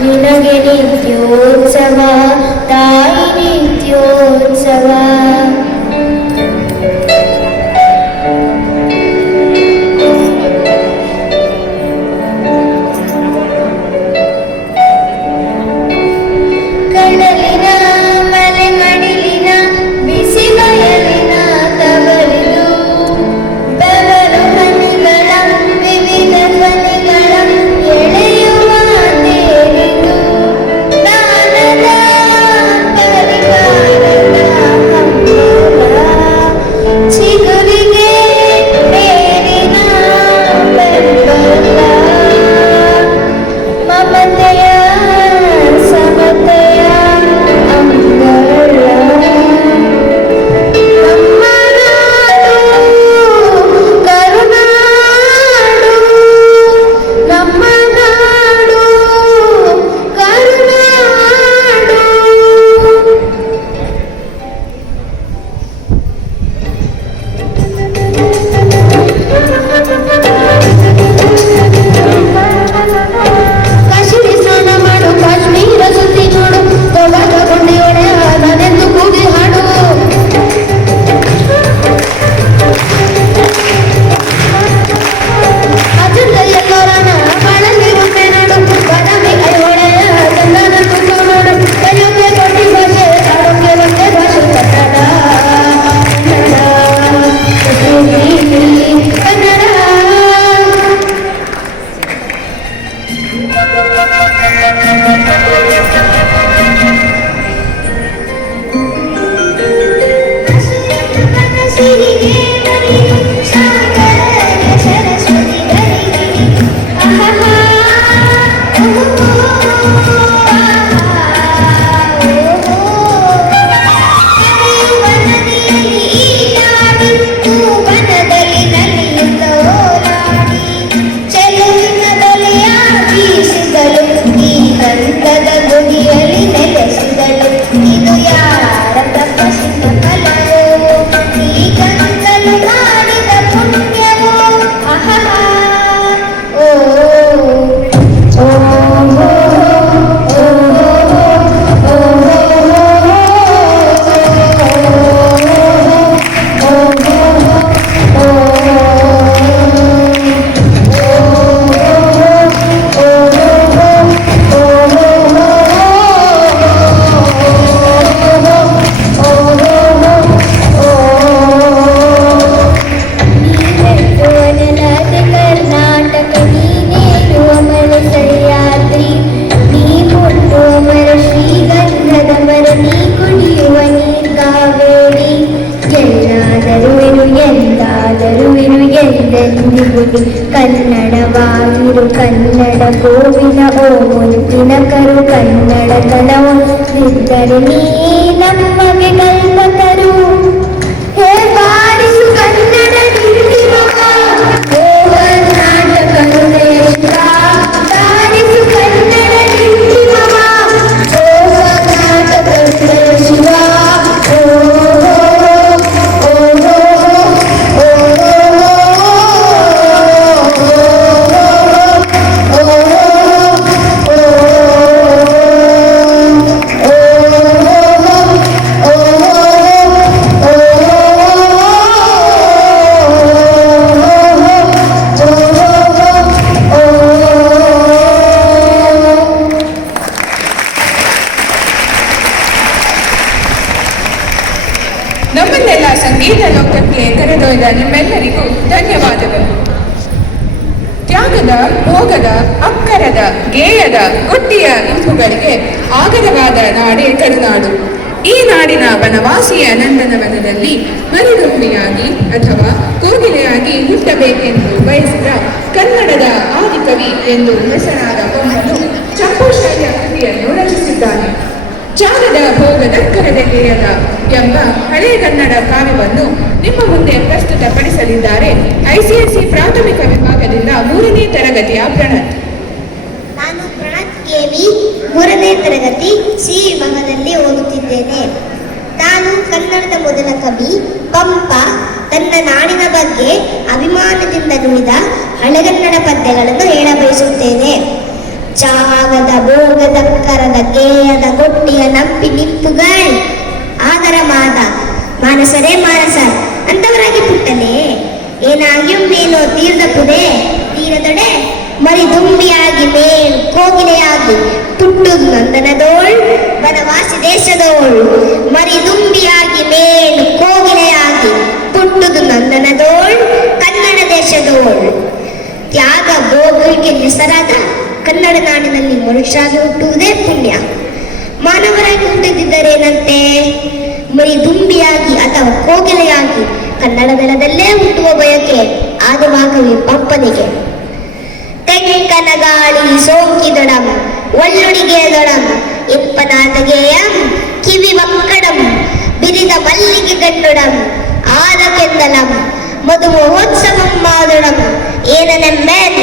ನಿನಗೆ ನಿತ್ಯೋತ್ಸವ ತಾಯಿ ನಿತ್ಯೋತ್ಸವ. ಕಡಲಿನ ಮಲೆ ಮಡಿಲಿನ ಬಿಸಿ ಬಯಲಿನ ತವರಿದು ಬೆವರು ಹನಿಗಳ ವಿವಿಧ ಧ್ವನಿಗಳ ಎಳೆಯುವ ತೇರಿದು ದಾನದ ಪರಿವಾರದ ಹಂಬಲ ಚಿಗುರಿಗೆ ಬೇರಿನ ಬೆಂಬಲ ಮಮತೆಯ ಸಮತೆಯ ಅಂಗಳ. ನಮ್ಮ ನಾಡು ಕರುನಾಡು, ನಮ್ಮ ನಾಡು ಕರುನಾಡು. ಕಾಶ್ಮೀರ ಸ್ನಾನ ಮಾಡು, ಕಾಶ್ಮೀರ ಸುತ್ತಿ ನೋಡು, ತೊಡಗ ಕೊಂಡಿಯೊಡೆ ನಾನೆಂದು ಕೂಗಿ ಹಾಡು. ಅಜಂತ ಎಲ್ಲೋರನ ಬಾಳಲ್ಲಿ ಒಮ್ಮೆ ನಾಡು, ಬಾದಾಮಿ ಐಹೊಳೆಯ ಚಂದನ ತುಂಬ ನೋಡು. ಕಲಿಯೋಕೆ ಕೊಟ್ಟಿ ಭಾಷೆ, ಆಡೋಕೆ ಒಂದೇ ಭಾಷೆ ಕನ್ನಡ. ಕನ್ನಡ ಸಿರಿಗೆ ಮರಿಯು ಸಾಗರ ಸರಸ್ವತಿ ಗರಿಗೆ. ಆಹಾ ಓಹೋ ಹರಿಯುವ ನದಿಯಲ್ಲಿ ಈಜಾಡಿ, ತೂವನದಲ್ಲಿ ನಲಿಯುತ್ತ ಓಲಾಡಿ, ಚೆಲುವಿನ ಬಲೆಯ ಬೀಸಿದಳು, ಈ ಗಂಧದ ಗುಡಿಯಲ್ಲಿ ನೆಲೆಸಿದಳು. ಇದು ಯಾರ ತಪಸ್ಸಿನ ಫಲವೋ, ಈ ಗಂಧಲು ಮಾಡಿದ ಪುಣ್ಯವೋ. ಆಹಾ ಓ ಓ ಕರ್ನಾಟಕ ನೀನೇನು ಅಮರ ಸಹ್ಯಾದ್ರಿ, ನೀ ಮುಟ್ಟುವ ಮರ ಶ್ರೀಗಂಧದ ಮರ, ನೀ ಕುಡಿಯುವ ನೀರ್ ಕಾವೇರಿ. ಎಲ್ಲಾದರುವೆನು ಎಂದಾದರುವೆನು ಎಂದೆಂದಿಗುವುದು ಕನ್ನಡವಾಗಿರು ಕನ್ನಡ ಗೋವಿನ ಓ ಮುತ್ತಿನ ಕರು. ಕನ್ನಡ ಕನವಿದ್ದರೆ ನೀ ನಮಗೆ ಕಲ್ಪತರು. ಹೇ ಬಾರಿಸು ಕನ್ನಡ ಡಿಂಡಿಮವ, ಓ ಕರ್ನಾಟಕ ಹೃದಯ ಶಿವ. ಬಾರಿಸು ಕನ್ನಡ ಡಿಂಡಿಮವ, ಓ ಕರ್ನಾಟಕ ಹೃದಯ ಶಿವ. ಓ ಓ ನಮ್ಮನ್ನೆಲ್ಲ ಸಂಗೀತ ಲೋಕಕ್ಕೆ ಕರೆದೊಯ್ದ ನಿಮ್ಮೆಲ್ಲರಿಗೂ ಧನ್ಯವಾದಗಳು. ತ್ಯಾಗದ, ಭೋಗದ, ಅಕ್ಕರದ, ಗೇಯದ, ಗುಟ್ಟಿಯ ಇಂಪುಗಳಿಗೆ ಆಗರವಾದ ನಾಡೇ ಕರುನಾಡು. ಈ ನಾಡಿನ ವನವಾಸಿಯ ನಂದನವನದಲ್ಲಿ ಮರಿದುಂಬಿಯಾಗಿ ಅಥವಾ ಕೋಗಿಲೆಯಾಗಿ ಹುಟ್ಟಬೇಕೆಂದು ಬಯಸಿದ ಕನ್ನಡದ ಆದಿಕವಿ ಎಂದು ಹೆಸರಾದ ಒಮ್ಮನು ಚಂಪೂಶಾಹಿಯ ಕೃತಿಯನ್ನು ರಚಿಸಿದ್ದಾನೆ. ಚಾರದ ಭೋಗದಕ್ಕರದೆಲೆಯದ ಎಂಬ ಹಳೆಗನ್ನಡ ಕಾವ್ಯವನ್ನು ನಿಮ್ಮ ಮುಂದೆ ಪ್ರಸ್ತುತಪಡಿಸಲಿದ್ದಾರೆ ಐಸಿಎಸ್ಸಿ ಪ್ರಾಥಮಿಕ ವಿಭಾಗದಿಂದ 3ನೇ ತರಗತಿಯ ಪ್ರಣತ್. ನಾನು ಪ್ರಣತ್ ಕೆವಿ 3ನೇ ತರಗತಿ ಸಿ ವಿಭಾಗದಲ್ಲಿ ಓದುತ್ತಿದ್ದೇನೆ. ನಾನು ಕನ್ನಡದ ಮೊದಲ ಕವಿ ಪಂಪ ತನ್ನ ನಾಡಿನ ಬಗ್ಗೆ ಅಭಿಮಾನದಿಂದ ನುಡಿದ ಹಳೆಗನ್ನಡ ಪದ್ಯಗಳನ್ನು ಹೇಳಬಯಸುತ್ತೇನೆ. ಚಾಗದ ಭೋಗ ಭೋಗದ ಕರದ ಗೇಯದ ಗೊಟ್ಟಿಯ ನಂಪಿ ನಿಂಪುಗಳ್ ಆದರ ಮಾದ ಮಾನಸರೇ ಮಾನಸ ಅಂತವರಾಗಿ ಪುಟ್ಟನೆ ಏನಾಗ್ಯೊಮ್ಮೇನೋ ತೀರ್ದ ಪುದೆ ತೀರದೊಡೆ ಮರಿ ದುಂಬಿಯಾಗಿ ಮೇಲ್ ಕೋಗಿಲೆಯಾಗಿ ತುಟ್ಟುದು ನಂದನದೋಳ್ ಬನವಾಸಿ ದೇಶದೋಳ್ ಮರಿ ದುಂಬಿಯಾಗಿ ಮೇಲ್ ಕೋಗಿಲೆಯಾಗಿ ತುಟ್ಟುದು ನಂದನದೋಳ್ ಕನ್ನಡ ದೇಶದೋಳ್ ತ್ಯಾಗ ಭೋಗಕ್ಕೆ ಹೆಸರಾದ ಕನ್ನಡ ನಾಡಿನಲ್ಲಿ ಮನುಷ್ಯರಾಗಿ ಹುಟ್ಟುವುದೇ ಪುಣ್ಯ. ಮಾನವರಾಗಿ ಹುಟ್ಟಿದ್ದರೇನಂತೆ ಮರಿ ದುಂಬಿಯಾಗಿ ಅಥವಾ ಕೋಗಿಲೆಯಾಗಿ ಕನ್ನಡ ನೆಲದಲ್ಲೇ ಹುಟ್ಟುವ ಬಯಕೆ ಆದವಾಗಲಿ ಪಂಪನಿಗೆ. ತೆಂಕನ ಗಾಳಿ ಸೋಂಕಿದೊಡಂ ಒಳ್ಳುಡಿಗೆ ದೊಡಂ ಇಂಪನಾದ ಗೇಯಂ ಕಿವಿ ಮಕ್ಕಡಂ ಬಿರಿದ ಮಲ್ಲಿಗೆ ಗಂಡುಡಂ ಆದ ಕೆಂದಲಂ ಮಧು ಮಹೋತ್ಸವಂ ಮಾದುಡಂ ಏನನೆಮ್ಮೆನ್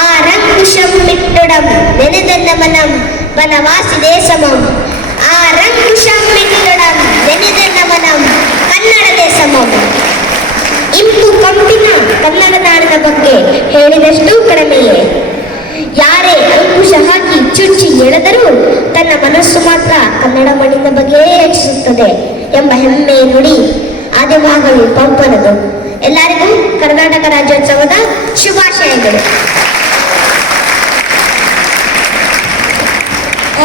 ಆ ರಂಗುಷಂ ಮಿಟ್ಟುಡಂ ನೆನೆದೆನ್ನ ಮನಂ ಬನವಾಸಿ ದೇಶಮಂ ಆ ರಂಗುಷಂ ಮಿಟ್ಟುಡಂ ನೆನೆದೆನ್ನ ಮನಂ ಕನ್ನಡ ದೇಶಮಂ. ಇಂಪು ಕಂಪಿನ ಕನ್ನಡ ನಾಡಿನ ಬಗ್ಗೆ ಹೇಳಿದಷ್ಟು ಕಡಿಮೆಯೇ. ಯಾರೇ ಅಂಕುಶ ಹಾಕಿ ಚುಚ್ಚಿ ಎಳೆದರೂ ತನ್ನ ಮನಸ್ಸು ಮಾತ್ರ ಕನ್ನಡ ಮಣ್ಣಿನ ಬಗ್ಗೆ ಯೋಚಿಸುತ್ತದೆ ಎಂಬ ಹೆಮ್ಮೆ ನುಡಿ ಆದಿವಾಗಲು ಪಂಪನದು. ಎಲ್ಲರಿಗೂ ಕರ್ನಾಟಕ ರಾಜ್ಯೋತ್ಸವದ ಶುಭಾಶಯಗಳು.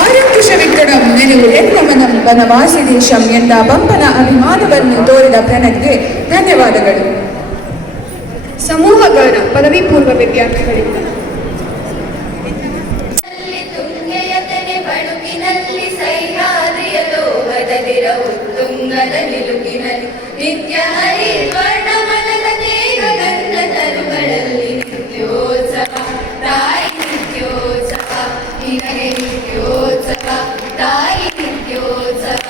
ಆರಂಕುಶವಿಟ್ಟಡಂ ನೆನವು ಎನ್ನುವನಂ ಬನವಾಸಿ ದೇಶಂ ಎಂದ ಪಂಪನ ಅಭಿಮಾನವನ್ನು ತೋರಿದ ಪ್ರಣದ್ಗೆ ಧನ್ಯವಾದಗಳು. ಸಮೂಹ ಗಾನ ಪದವಿ ಪೂರ್ವ ವಿದ್ಯಾರ್ಥಿಗಳಿಂದ ಬಳುಕಿನಲ್ಲಿ ಸಹ್ಯಾದ್ರಿಯ ಲೋಹದಲ್ಲಿರವು ತುಂಗದ ನಿಲುಕಿನಲ್ಲಿ ನಿತ್ಯ ಹರಿವರ್ಣಮಲದ ದೇಹ ಗಂಧ ತರುಗಳಲ್ಲಿ ನಿತ್ಯೋತ್ಸವ ತಾಯಿ ನಿತ್ಯೋತ್ಸವ ನಿನಗೆ ನಿತ್ಯೋತ್ಸವ ತಾಯಿ ನಿತ್ಯೋತ್ಸವ.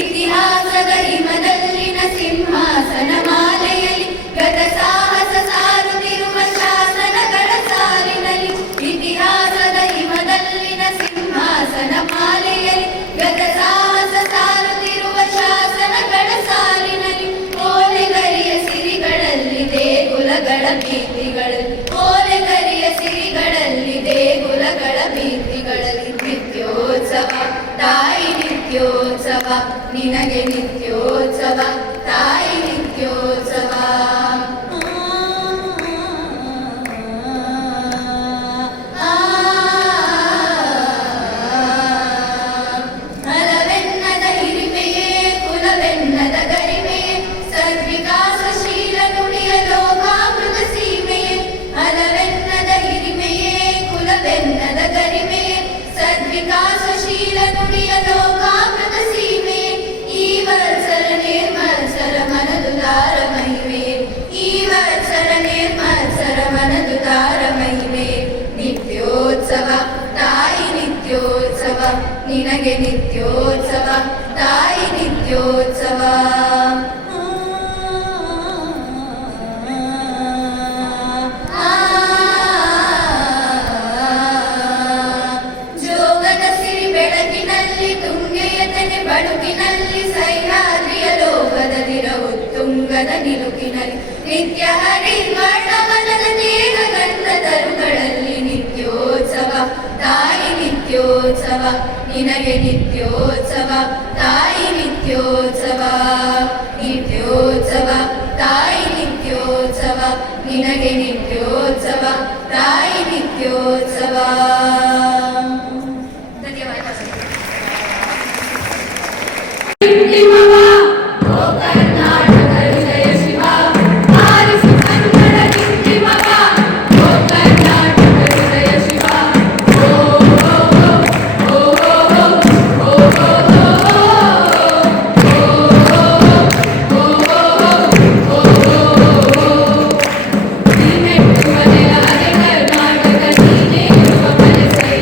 ಇತಿಹಾಸದ ಹಿಮದಲ್ಲಿನ ಸಿಂಹಾಸನ ಮಾಲೆಯಲ್ಲಿ ಗತ ಸಾಹಸ ಸಾರುತ್ತಿರುವ ಶಾಸನಗಳ ಸಾಲಿನಲ್ಲಿ. ಇತಿಹಾಸದ ಹಿಮದಲ್ಲಿನ ಸಿಂಹಾಸನ ಮಾಲೆಯಲ್ಲಿ ಗತ ಸಾಹಸ ಸಾರುತ್ತಿರುವ ಶಾಸನಗಳ ಸಾಲಿನಲ್ಲಿ. ಓಲೆಗರಿಯ ಸಿರಿಗಳಲ್ಲಿ ದೇಗುಲಗಳ ಭೀತಿಗಳಲ್ಲಿ ಓಲೆಗರಿಯ ಸಿರಿಗಳಲ್ಲಿ ದೇಗುಲಗಳ ಭೀತಿಗಳಲ್ಲಿ ನಿತ್ಯೋತ್ಸವ ತಾಯಿ ನಿತ್ಯೋತ್ಸವ ನಿನಗೆ ನಿತ್ಯೋತ್ಸವ ತಾಯಿ ನಿತ್ಯೋತ್ಸವ. ಹಲವೆನ್ನದ ಹಿರಿಮೆಯೇ ಕುಲವೆನ್ನದ ಗರಿಮೆಯೇ ಸದ್ವಿಕಾಸಶೀಲ ನುಡಿಯ ಲೋಕಾಮೃತ ಸೀಮೆಯೇ. ಹಲವೆನ್ನದ ಹಿರಿಮೆಯೇ ಕುಲವೆನ್ನದ ಗರಿಮೆಯೇ ಸದ್ವಿಕಾಸಶೀಲ ನುಡಿಯ ಲೋಕಾಮೃತ ಸೀಮೆಯೇ. ಈ ವತ್ಸರ ನಿರ್ಮತ್ಸರ ಮನದುದಾರ ಮಹಿಮೆಯೇ ಈ ವತ್ಸರ ನಿರ್ಮತ್ಸರ ಮನದುದಾರ ಮಹಿಮೆಯೇ. ನಿತ್ಯೋತ್ಸವ ತಾಯಿ ನಿತ್ಯೋತ್ಸವ ನಿನಗೆ ನಿತ್ಯೋತ್ಸವ ತಾಯಿ ನಿತ್ಯೋತ್ಸವ. ಜೋಗದ ಸಿರಿ ಬೆಳಕಿನಲ್ಲಿ ತುಂಗೆಯ ತೆನೆ ಬಳುಕಿನಲ್ಲಿ ಸಹ್ಯಾದ್ರಿಯ ಲೋಕದಲ್ಲಿರವು ತುಂಗದ ನಿಲುಕಿನಲ್ಲಿ ನಿತ್ಯ ಹರಿವರ್ಣಮಲದ ದೇಹ ಗಂಧ ತರುಗಳಲ್ಲಿ ನಿತ್ಯೋತ್ಸವ ತಾಯಿ ನಿತ್ಯೋತ್ಸವ ನಿನಗೆ ನಿತ್ಯೋತ್ಸವ ತಾಯಿ ನಿತ್ಯೋತ್ಸವ. ನಿತ್ಯೋತ್ಸವ ತಾಯಿ ನಿತ್ಯೋತ್ಸವ ನಿನಗೆ ನಿತ್ಯೋತ್ಸವ ತಾಯಿ ನಿತ್ಯೋತ್ಸವ. ಧನ್ಯವಾದಗಳು. ಕರ್ನಾಟಕ ಜಯ ಶಿವ ಆರಿಸು ಕನ್ನಡ ಕಿಂಕಿಮವ ಓ ಕರ್ನಾಟಕ ಜಯ ಶಿವ. ನೀನೆಟ್ಟುವ ನೆಲ ಅರೆ ಕರ್ನಾಟಕ ನೀನೇ ಇರುವ ಮನೆ ಸೈ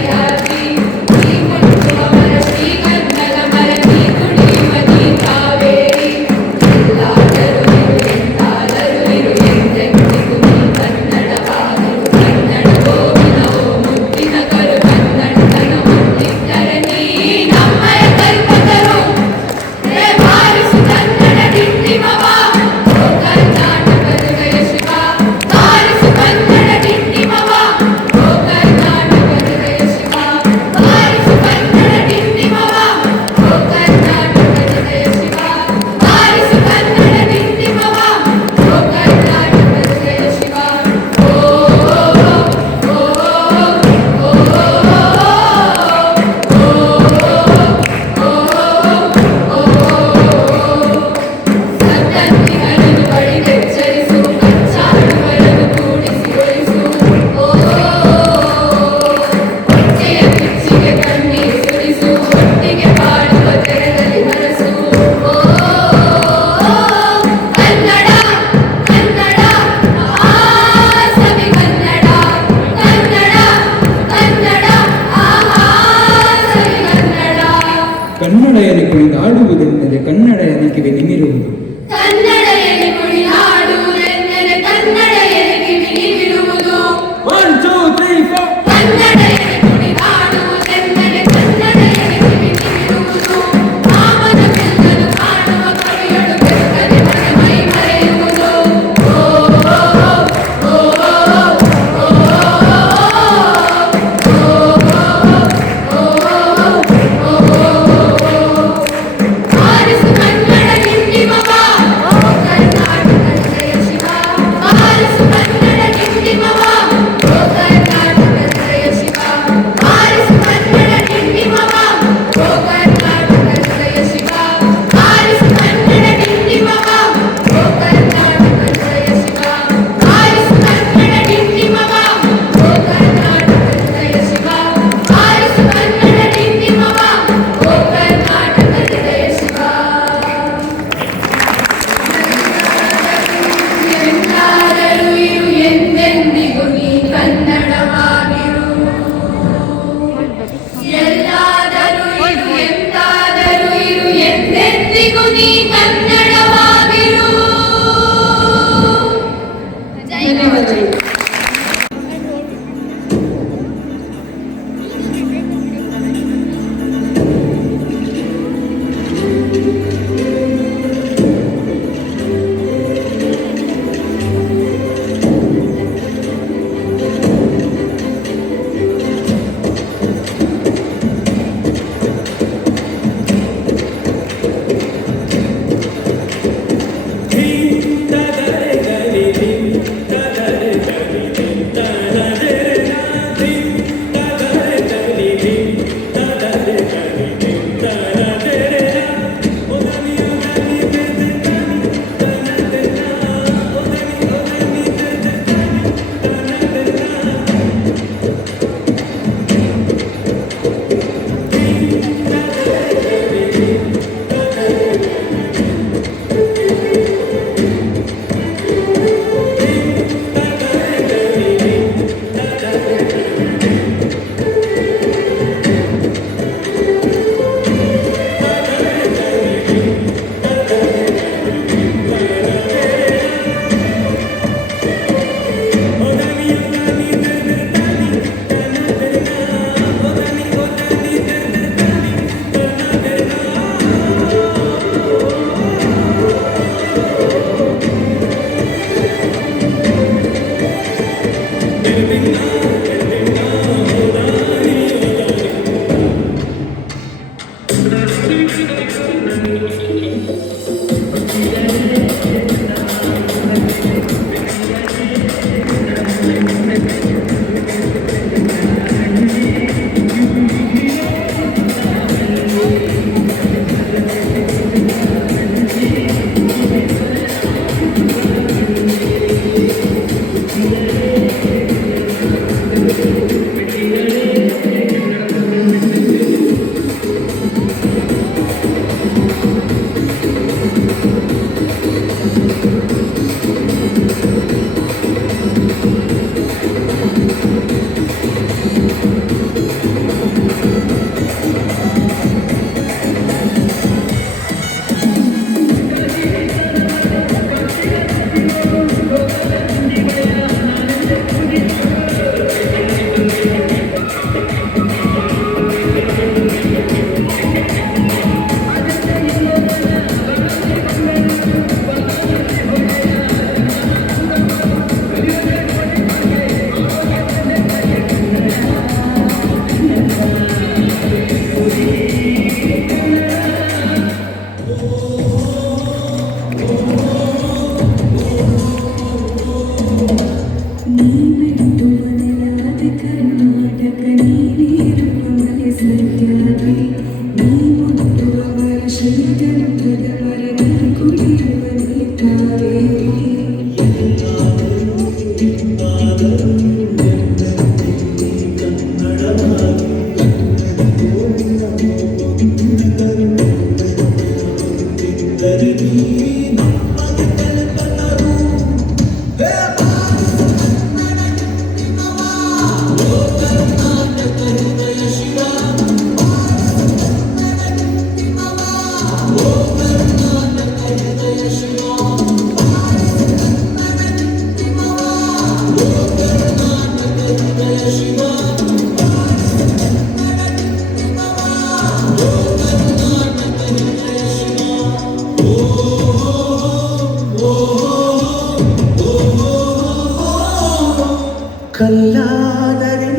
ಕಲ್ಲಾದರೆ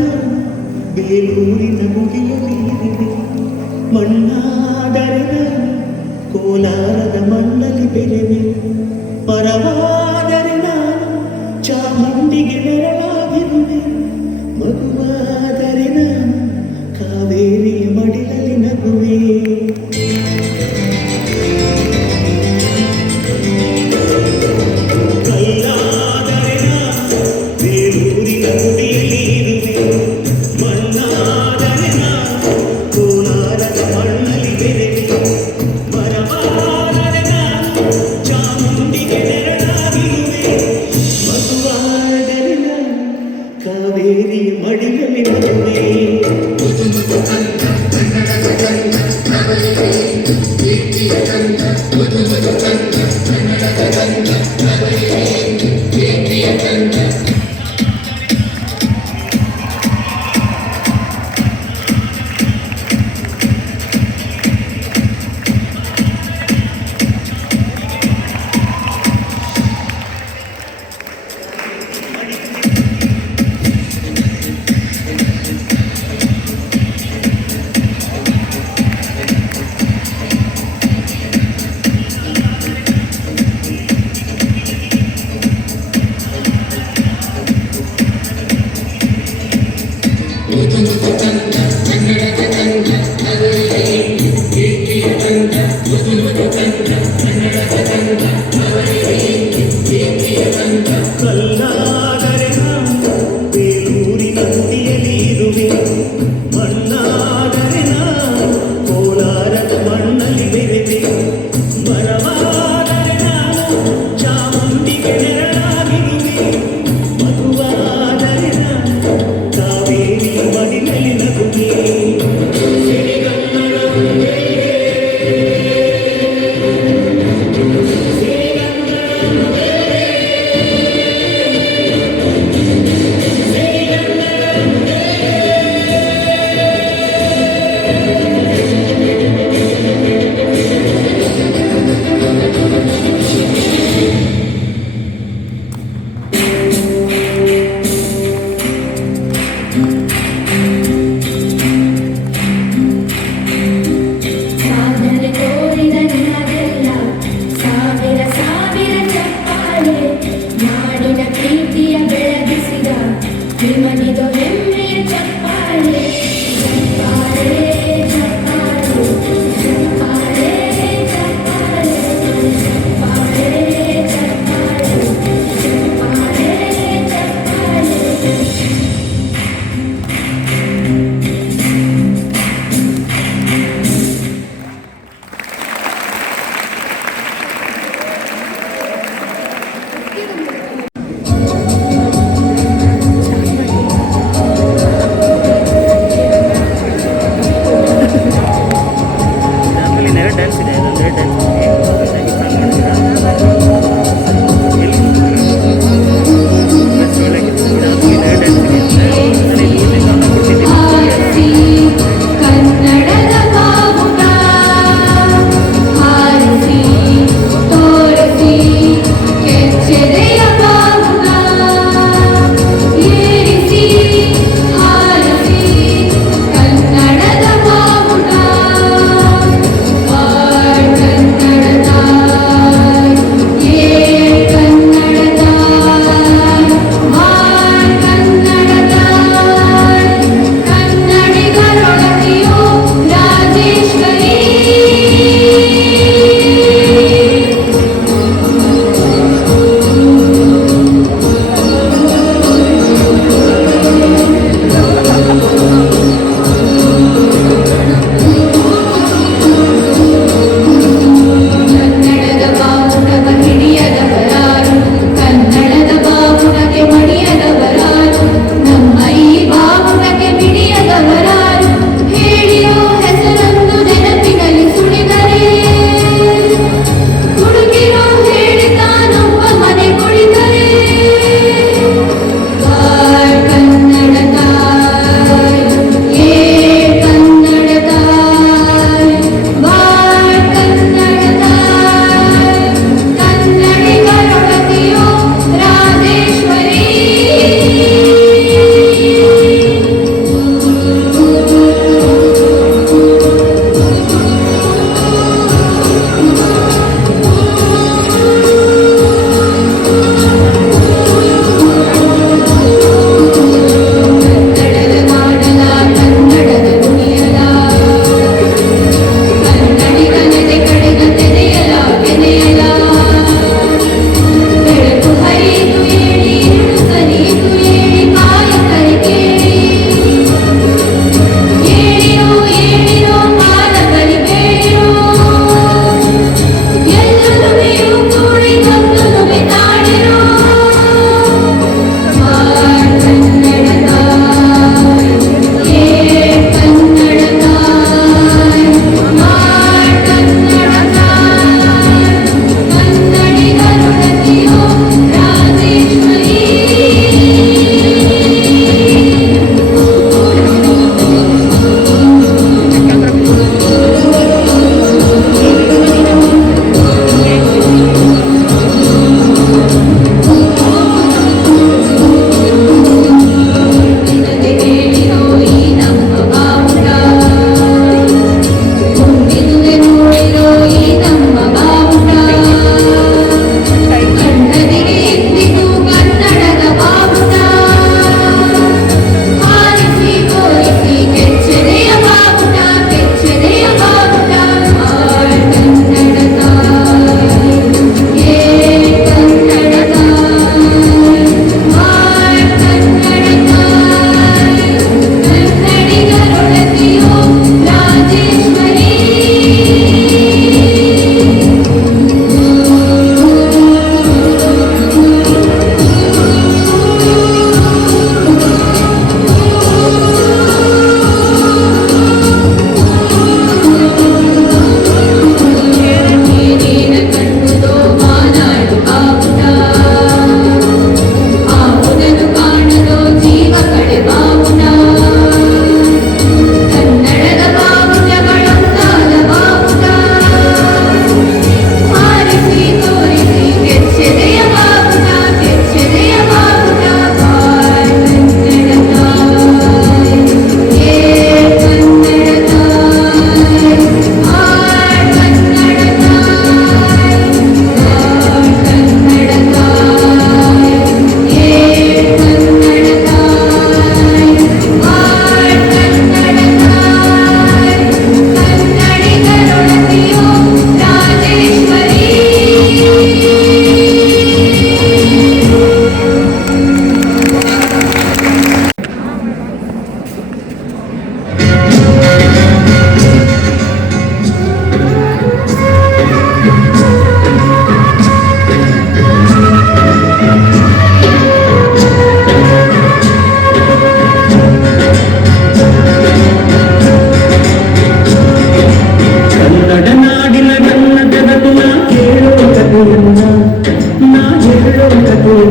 ಬೇಲೂರಿನ ಮುಗಿಯಲಿದೆ, ಮಣ್ಣಾದರೆ ಕೋಲಾರದ ಮಣ್ಣಲ್ಲಿ ಬೆಳೆವೆ, ಪರವಾದರೆ ನಾನು ಚಾಮುಂಡಿಗೆ ನೆರಳಾಗಿರುವೆ, ಮಗುವಾದರೆ ನಾನು ಕಾವೇರಿಯ ಮಡಿಲಲ್ಲಿ ನಗುವೆ. ಚಾಮುಂಡಿಗೆ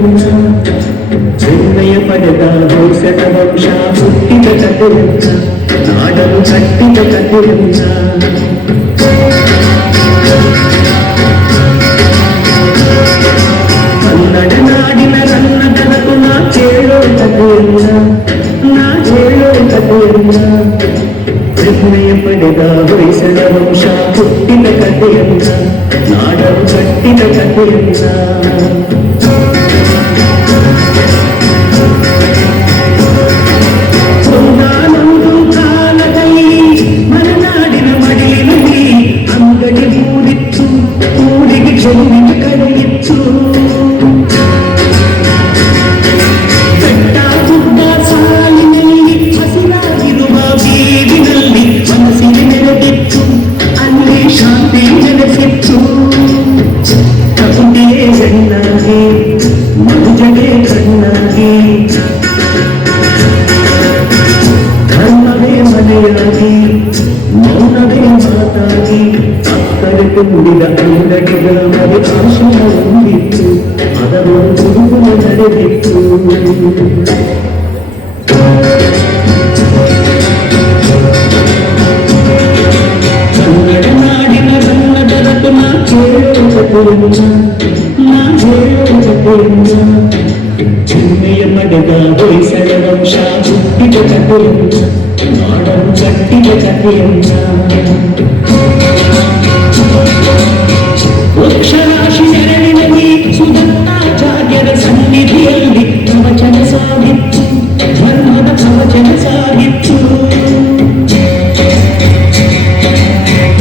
ಕಥೆಯನ್ನ ಹೆಮ್ಮೆಯ ಪಡೆದ ಹೊಯ್ಸಳ ವಂಶ ಹುಟ್ಟಿದ ಕಥೆಯನ್ನ ನಾಡಲು ಕಟ್ಟಿದ ಕಥೆಯನ್ನ ಕನ್ನಡ ನಾಡಿನ ರನ್ನದನಕು ನಾ ಕೇಳೋ ಕಥೆಯನ್ನ ನಾ ಹೇಳೋ ಕಥೆಯನ್ನ ಹೆಮ್ಮೆಯ ಪಡೆದ ಹೊಯ್ಸಳ ವಂಶ ಹುಟ್ಟಿದ ಕಥೆಯನ್ನ ನಾಡಲು ಕಟ್ಟಿದ ಕಥೆಯನ್ನ ಒಂದಾನೊಂದು ಕಾಲದಲ್ಲಿ ಮಲೆನಾಡಿನ ಮಡಿಲಿನಲ್ಲಿ ಅಂಗಡಿ ಊರಿತ್ತು ಊರಿಗೆ ಜಮೀನು ಕಳೆಯಿತ್ತು ಬೆಟ್ಟ ಗುಡ್ಡ ಸಾಲಿನಲ್ಲಿ ಹಸಿರಾಗಿರುವ ಬೀದಿನಲ್ಲಿ ಮನಸ್ಸಿನ ನೆಲೆದಿತ್ತು ಅಲ್ಲಿ ಶಾಂತಿ ನೆಲೆಸಿತ್ತು ಕವಿತೆಯೇ ಹೆಣ್ಣಾಗಿ ಮನುಜನೇ ಕಣ್ಣಾಗಿ ಧರ್ಮವೇ ಮನೆಯಾಗಿ ಮೌನವೇ ಮಾತಾಗಿ ಅಕ್ಕರೆ ತುಂಬಿದ ಅಂಗಡಿಗಳ ಮನೆ ಆಶ್ರಮ ಹೊಂದಿತ್ತು ಅದರೊಂದು ಗುರುಗುಲ ನಡೆದಿತ್ತು ಕನ್ನಡ ನಾಡಿನ ರನ್ನದರತು ನಾ ಕೇಳೋ ಕಥೆಯನ್ನ ನಾ ಹೇಳೋ ಕಥೆಯನ್ನ ಚಿನ್ನೆಯ ಪಡೆದ ಹೊಯ್ಸಳ ವಂಶ ಹುಟ್ಟಿದ ಕಥೆಯನ್ನ ನಾಡನ್ನು ಕಟ್ಟಿದ ಕಥೆಯನ್ನ ವೃಕ್ಷರಾಶಿ ನೆರಳಿನಲ್ಲಿ ಸುದತ್ತಾಚಾರ್ಯರ ಸನ್ನಿಧಿಯಲ್ಲಿ ಪ್ರವಚನ ಸಾಗಿತ್ತು ಧರ್ಮದ ಪ್ರವಚನ ಸಾಗಿತ್ತು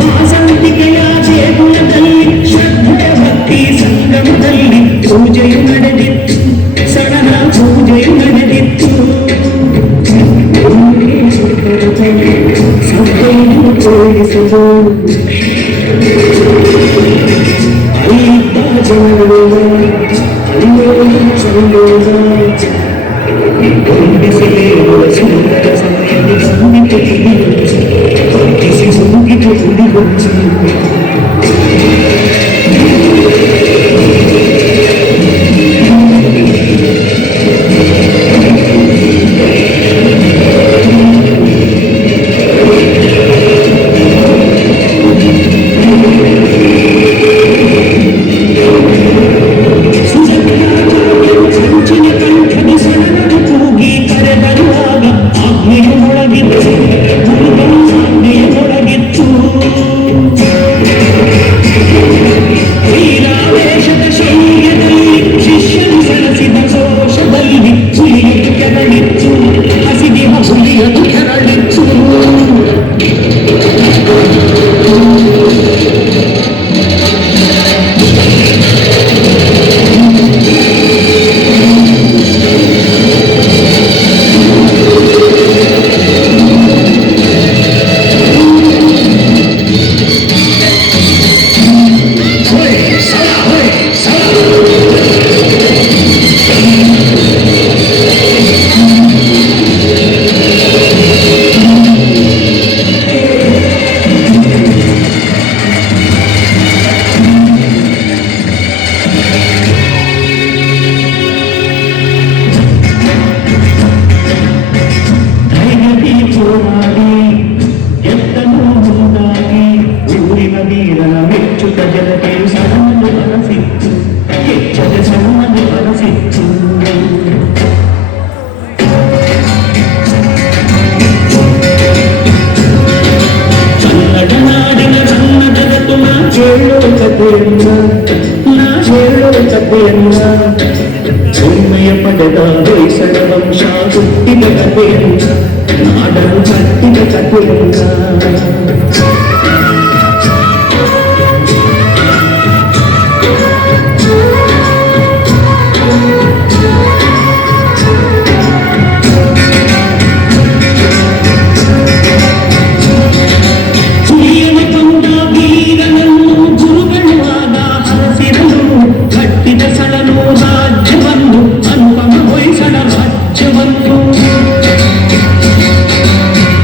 ವಾಸಂತಿಕೆಯ ದೇಗುಲದಲ್ಲಿ ಶ್ರದ್ಧೆ ಭಕ್ತಿ ಸಂಗಮದಲ್ಲಿ ಪೂಜೆಯು ನಡೆದಿತ್ತು ಸಡನ ಪೂಜೆಯು ನಡೆದಿತ್ತು ಸತ್ಯವನ್ನು ತೋರಿಸಲು ಅಲ್ಲಿದ್ದ ಜನರು ಗೊಂಡಿಸಲೇರುವ ಸುಂದರ ಸಮಯದ ಸಂಗೀತಕ್ಕೆ ವಂದಿಸಿ ಮುಗಿದು ಉಳಿಗೊಂಡು ಹೆಮ್ಮೆಯ ಪಡೆದ ಹೊಯ್ಸಳ ವಂಶ ಹುಟ್ಟಿದ ಕಥೆಯನ್ನ ನಾಡನ್ನು ಕಟ್ಟಿದ ಕಥೆಯನ್ನ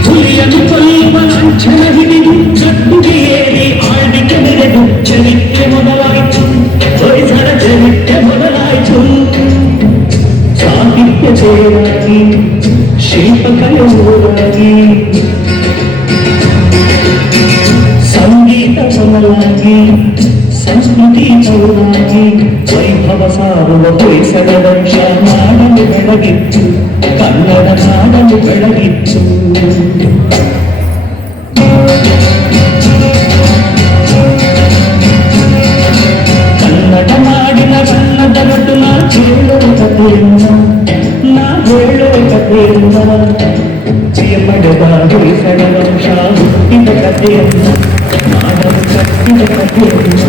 ಹುಲಿಯನ್ನು ಕೊಲ್ಲುವ ಲಾಂಛನ ಹಿಡಿದು ಚೇರಾಗಿ ಶಿಲ್ಪಕಲೆ ಊರಾಗಿ ಸಂಗೀತ ಸಮಲಾಗಿ ಸಂಸ್ಕೃತಿ ಮೌನಾಗಿ ವೈಭವ ಸಾರುವ ಬೇಸರ ವಂಶ ನಾಡಲು ಬೆಳಗಿತ್ತು ಕನ್ನಡ ನಾಡಲು ಬೆಳಗಿತ್ತು ಕನ್ನಡ ನಾಡಿನ ಬಣ್ಣದ ಗಟ್ಟು ನಾ ಹೇಳೋ ಕಥೆಯನ್ನ ಜಯ ಪಡೆದ ಬೇಸರ ವಂಶ ಹುಟ್ಟಿದ ಕಥೆಯನ್ನ ಮಾಡಲು ಕಟ್ಟಿದ ಕಥೆಯನ್ನ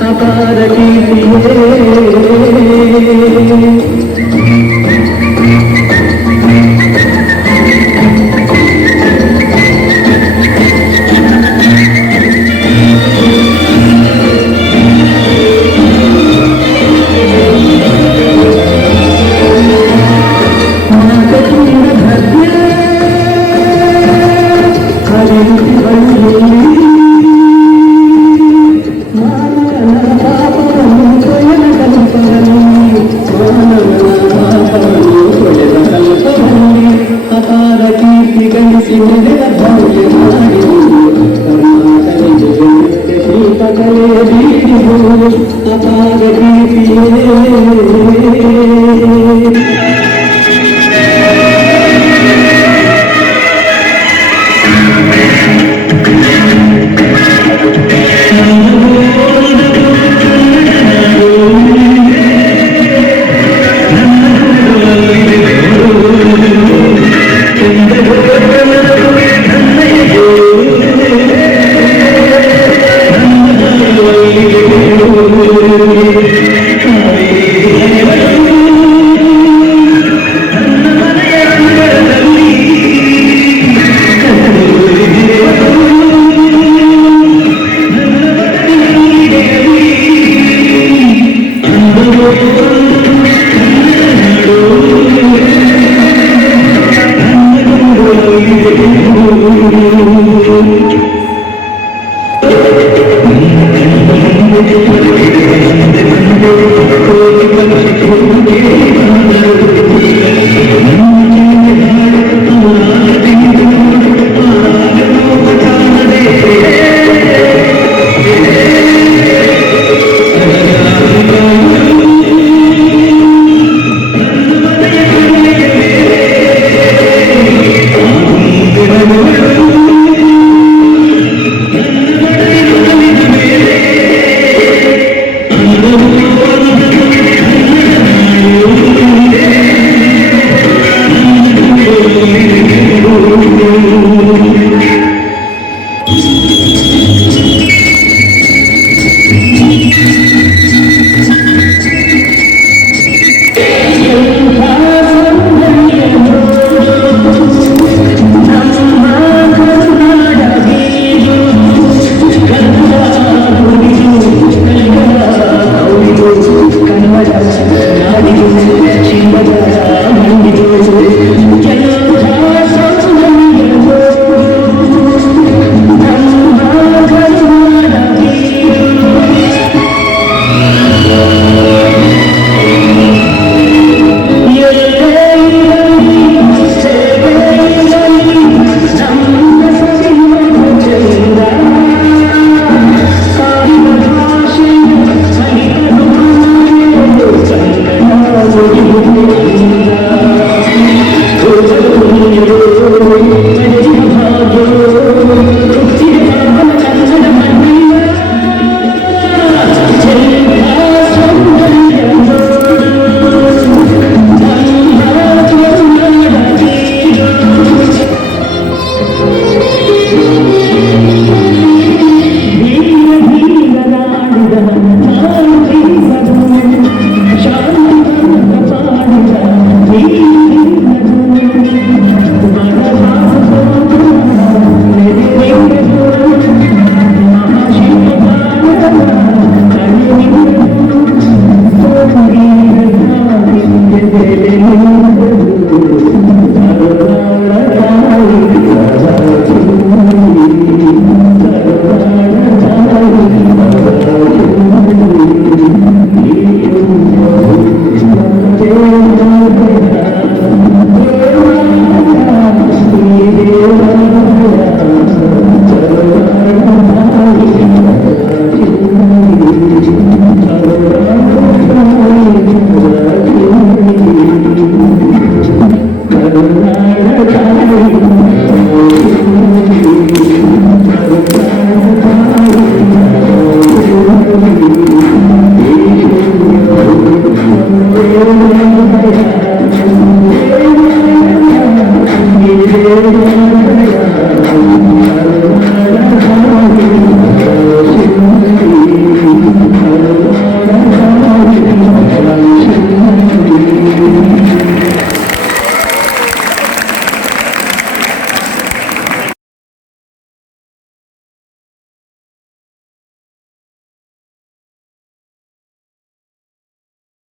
ಪಾಪ ನುಡಿಗಳು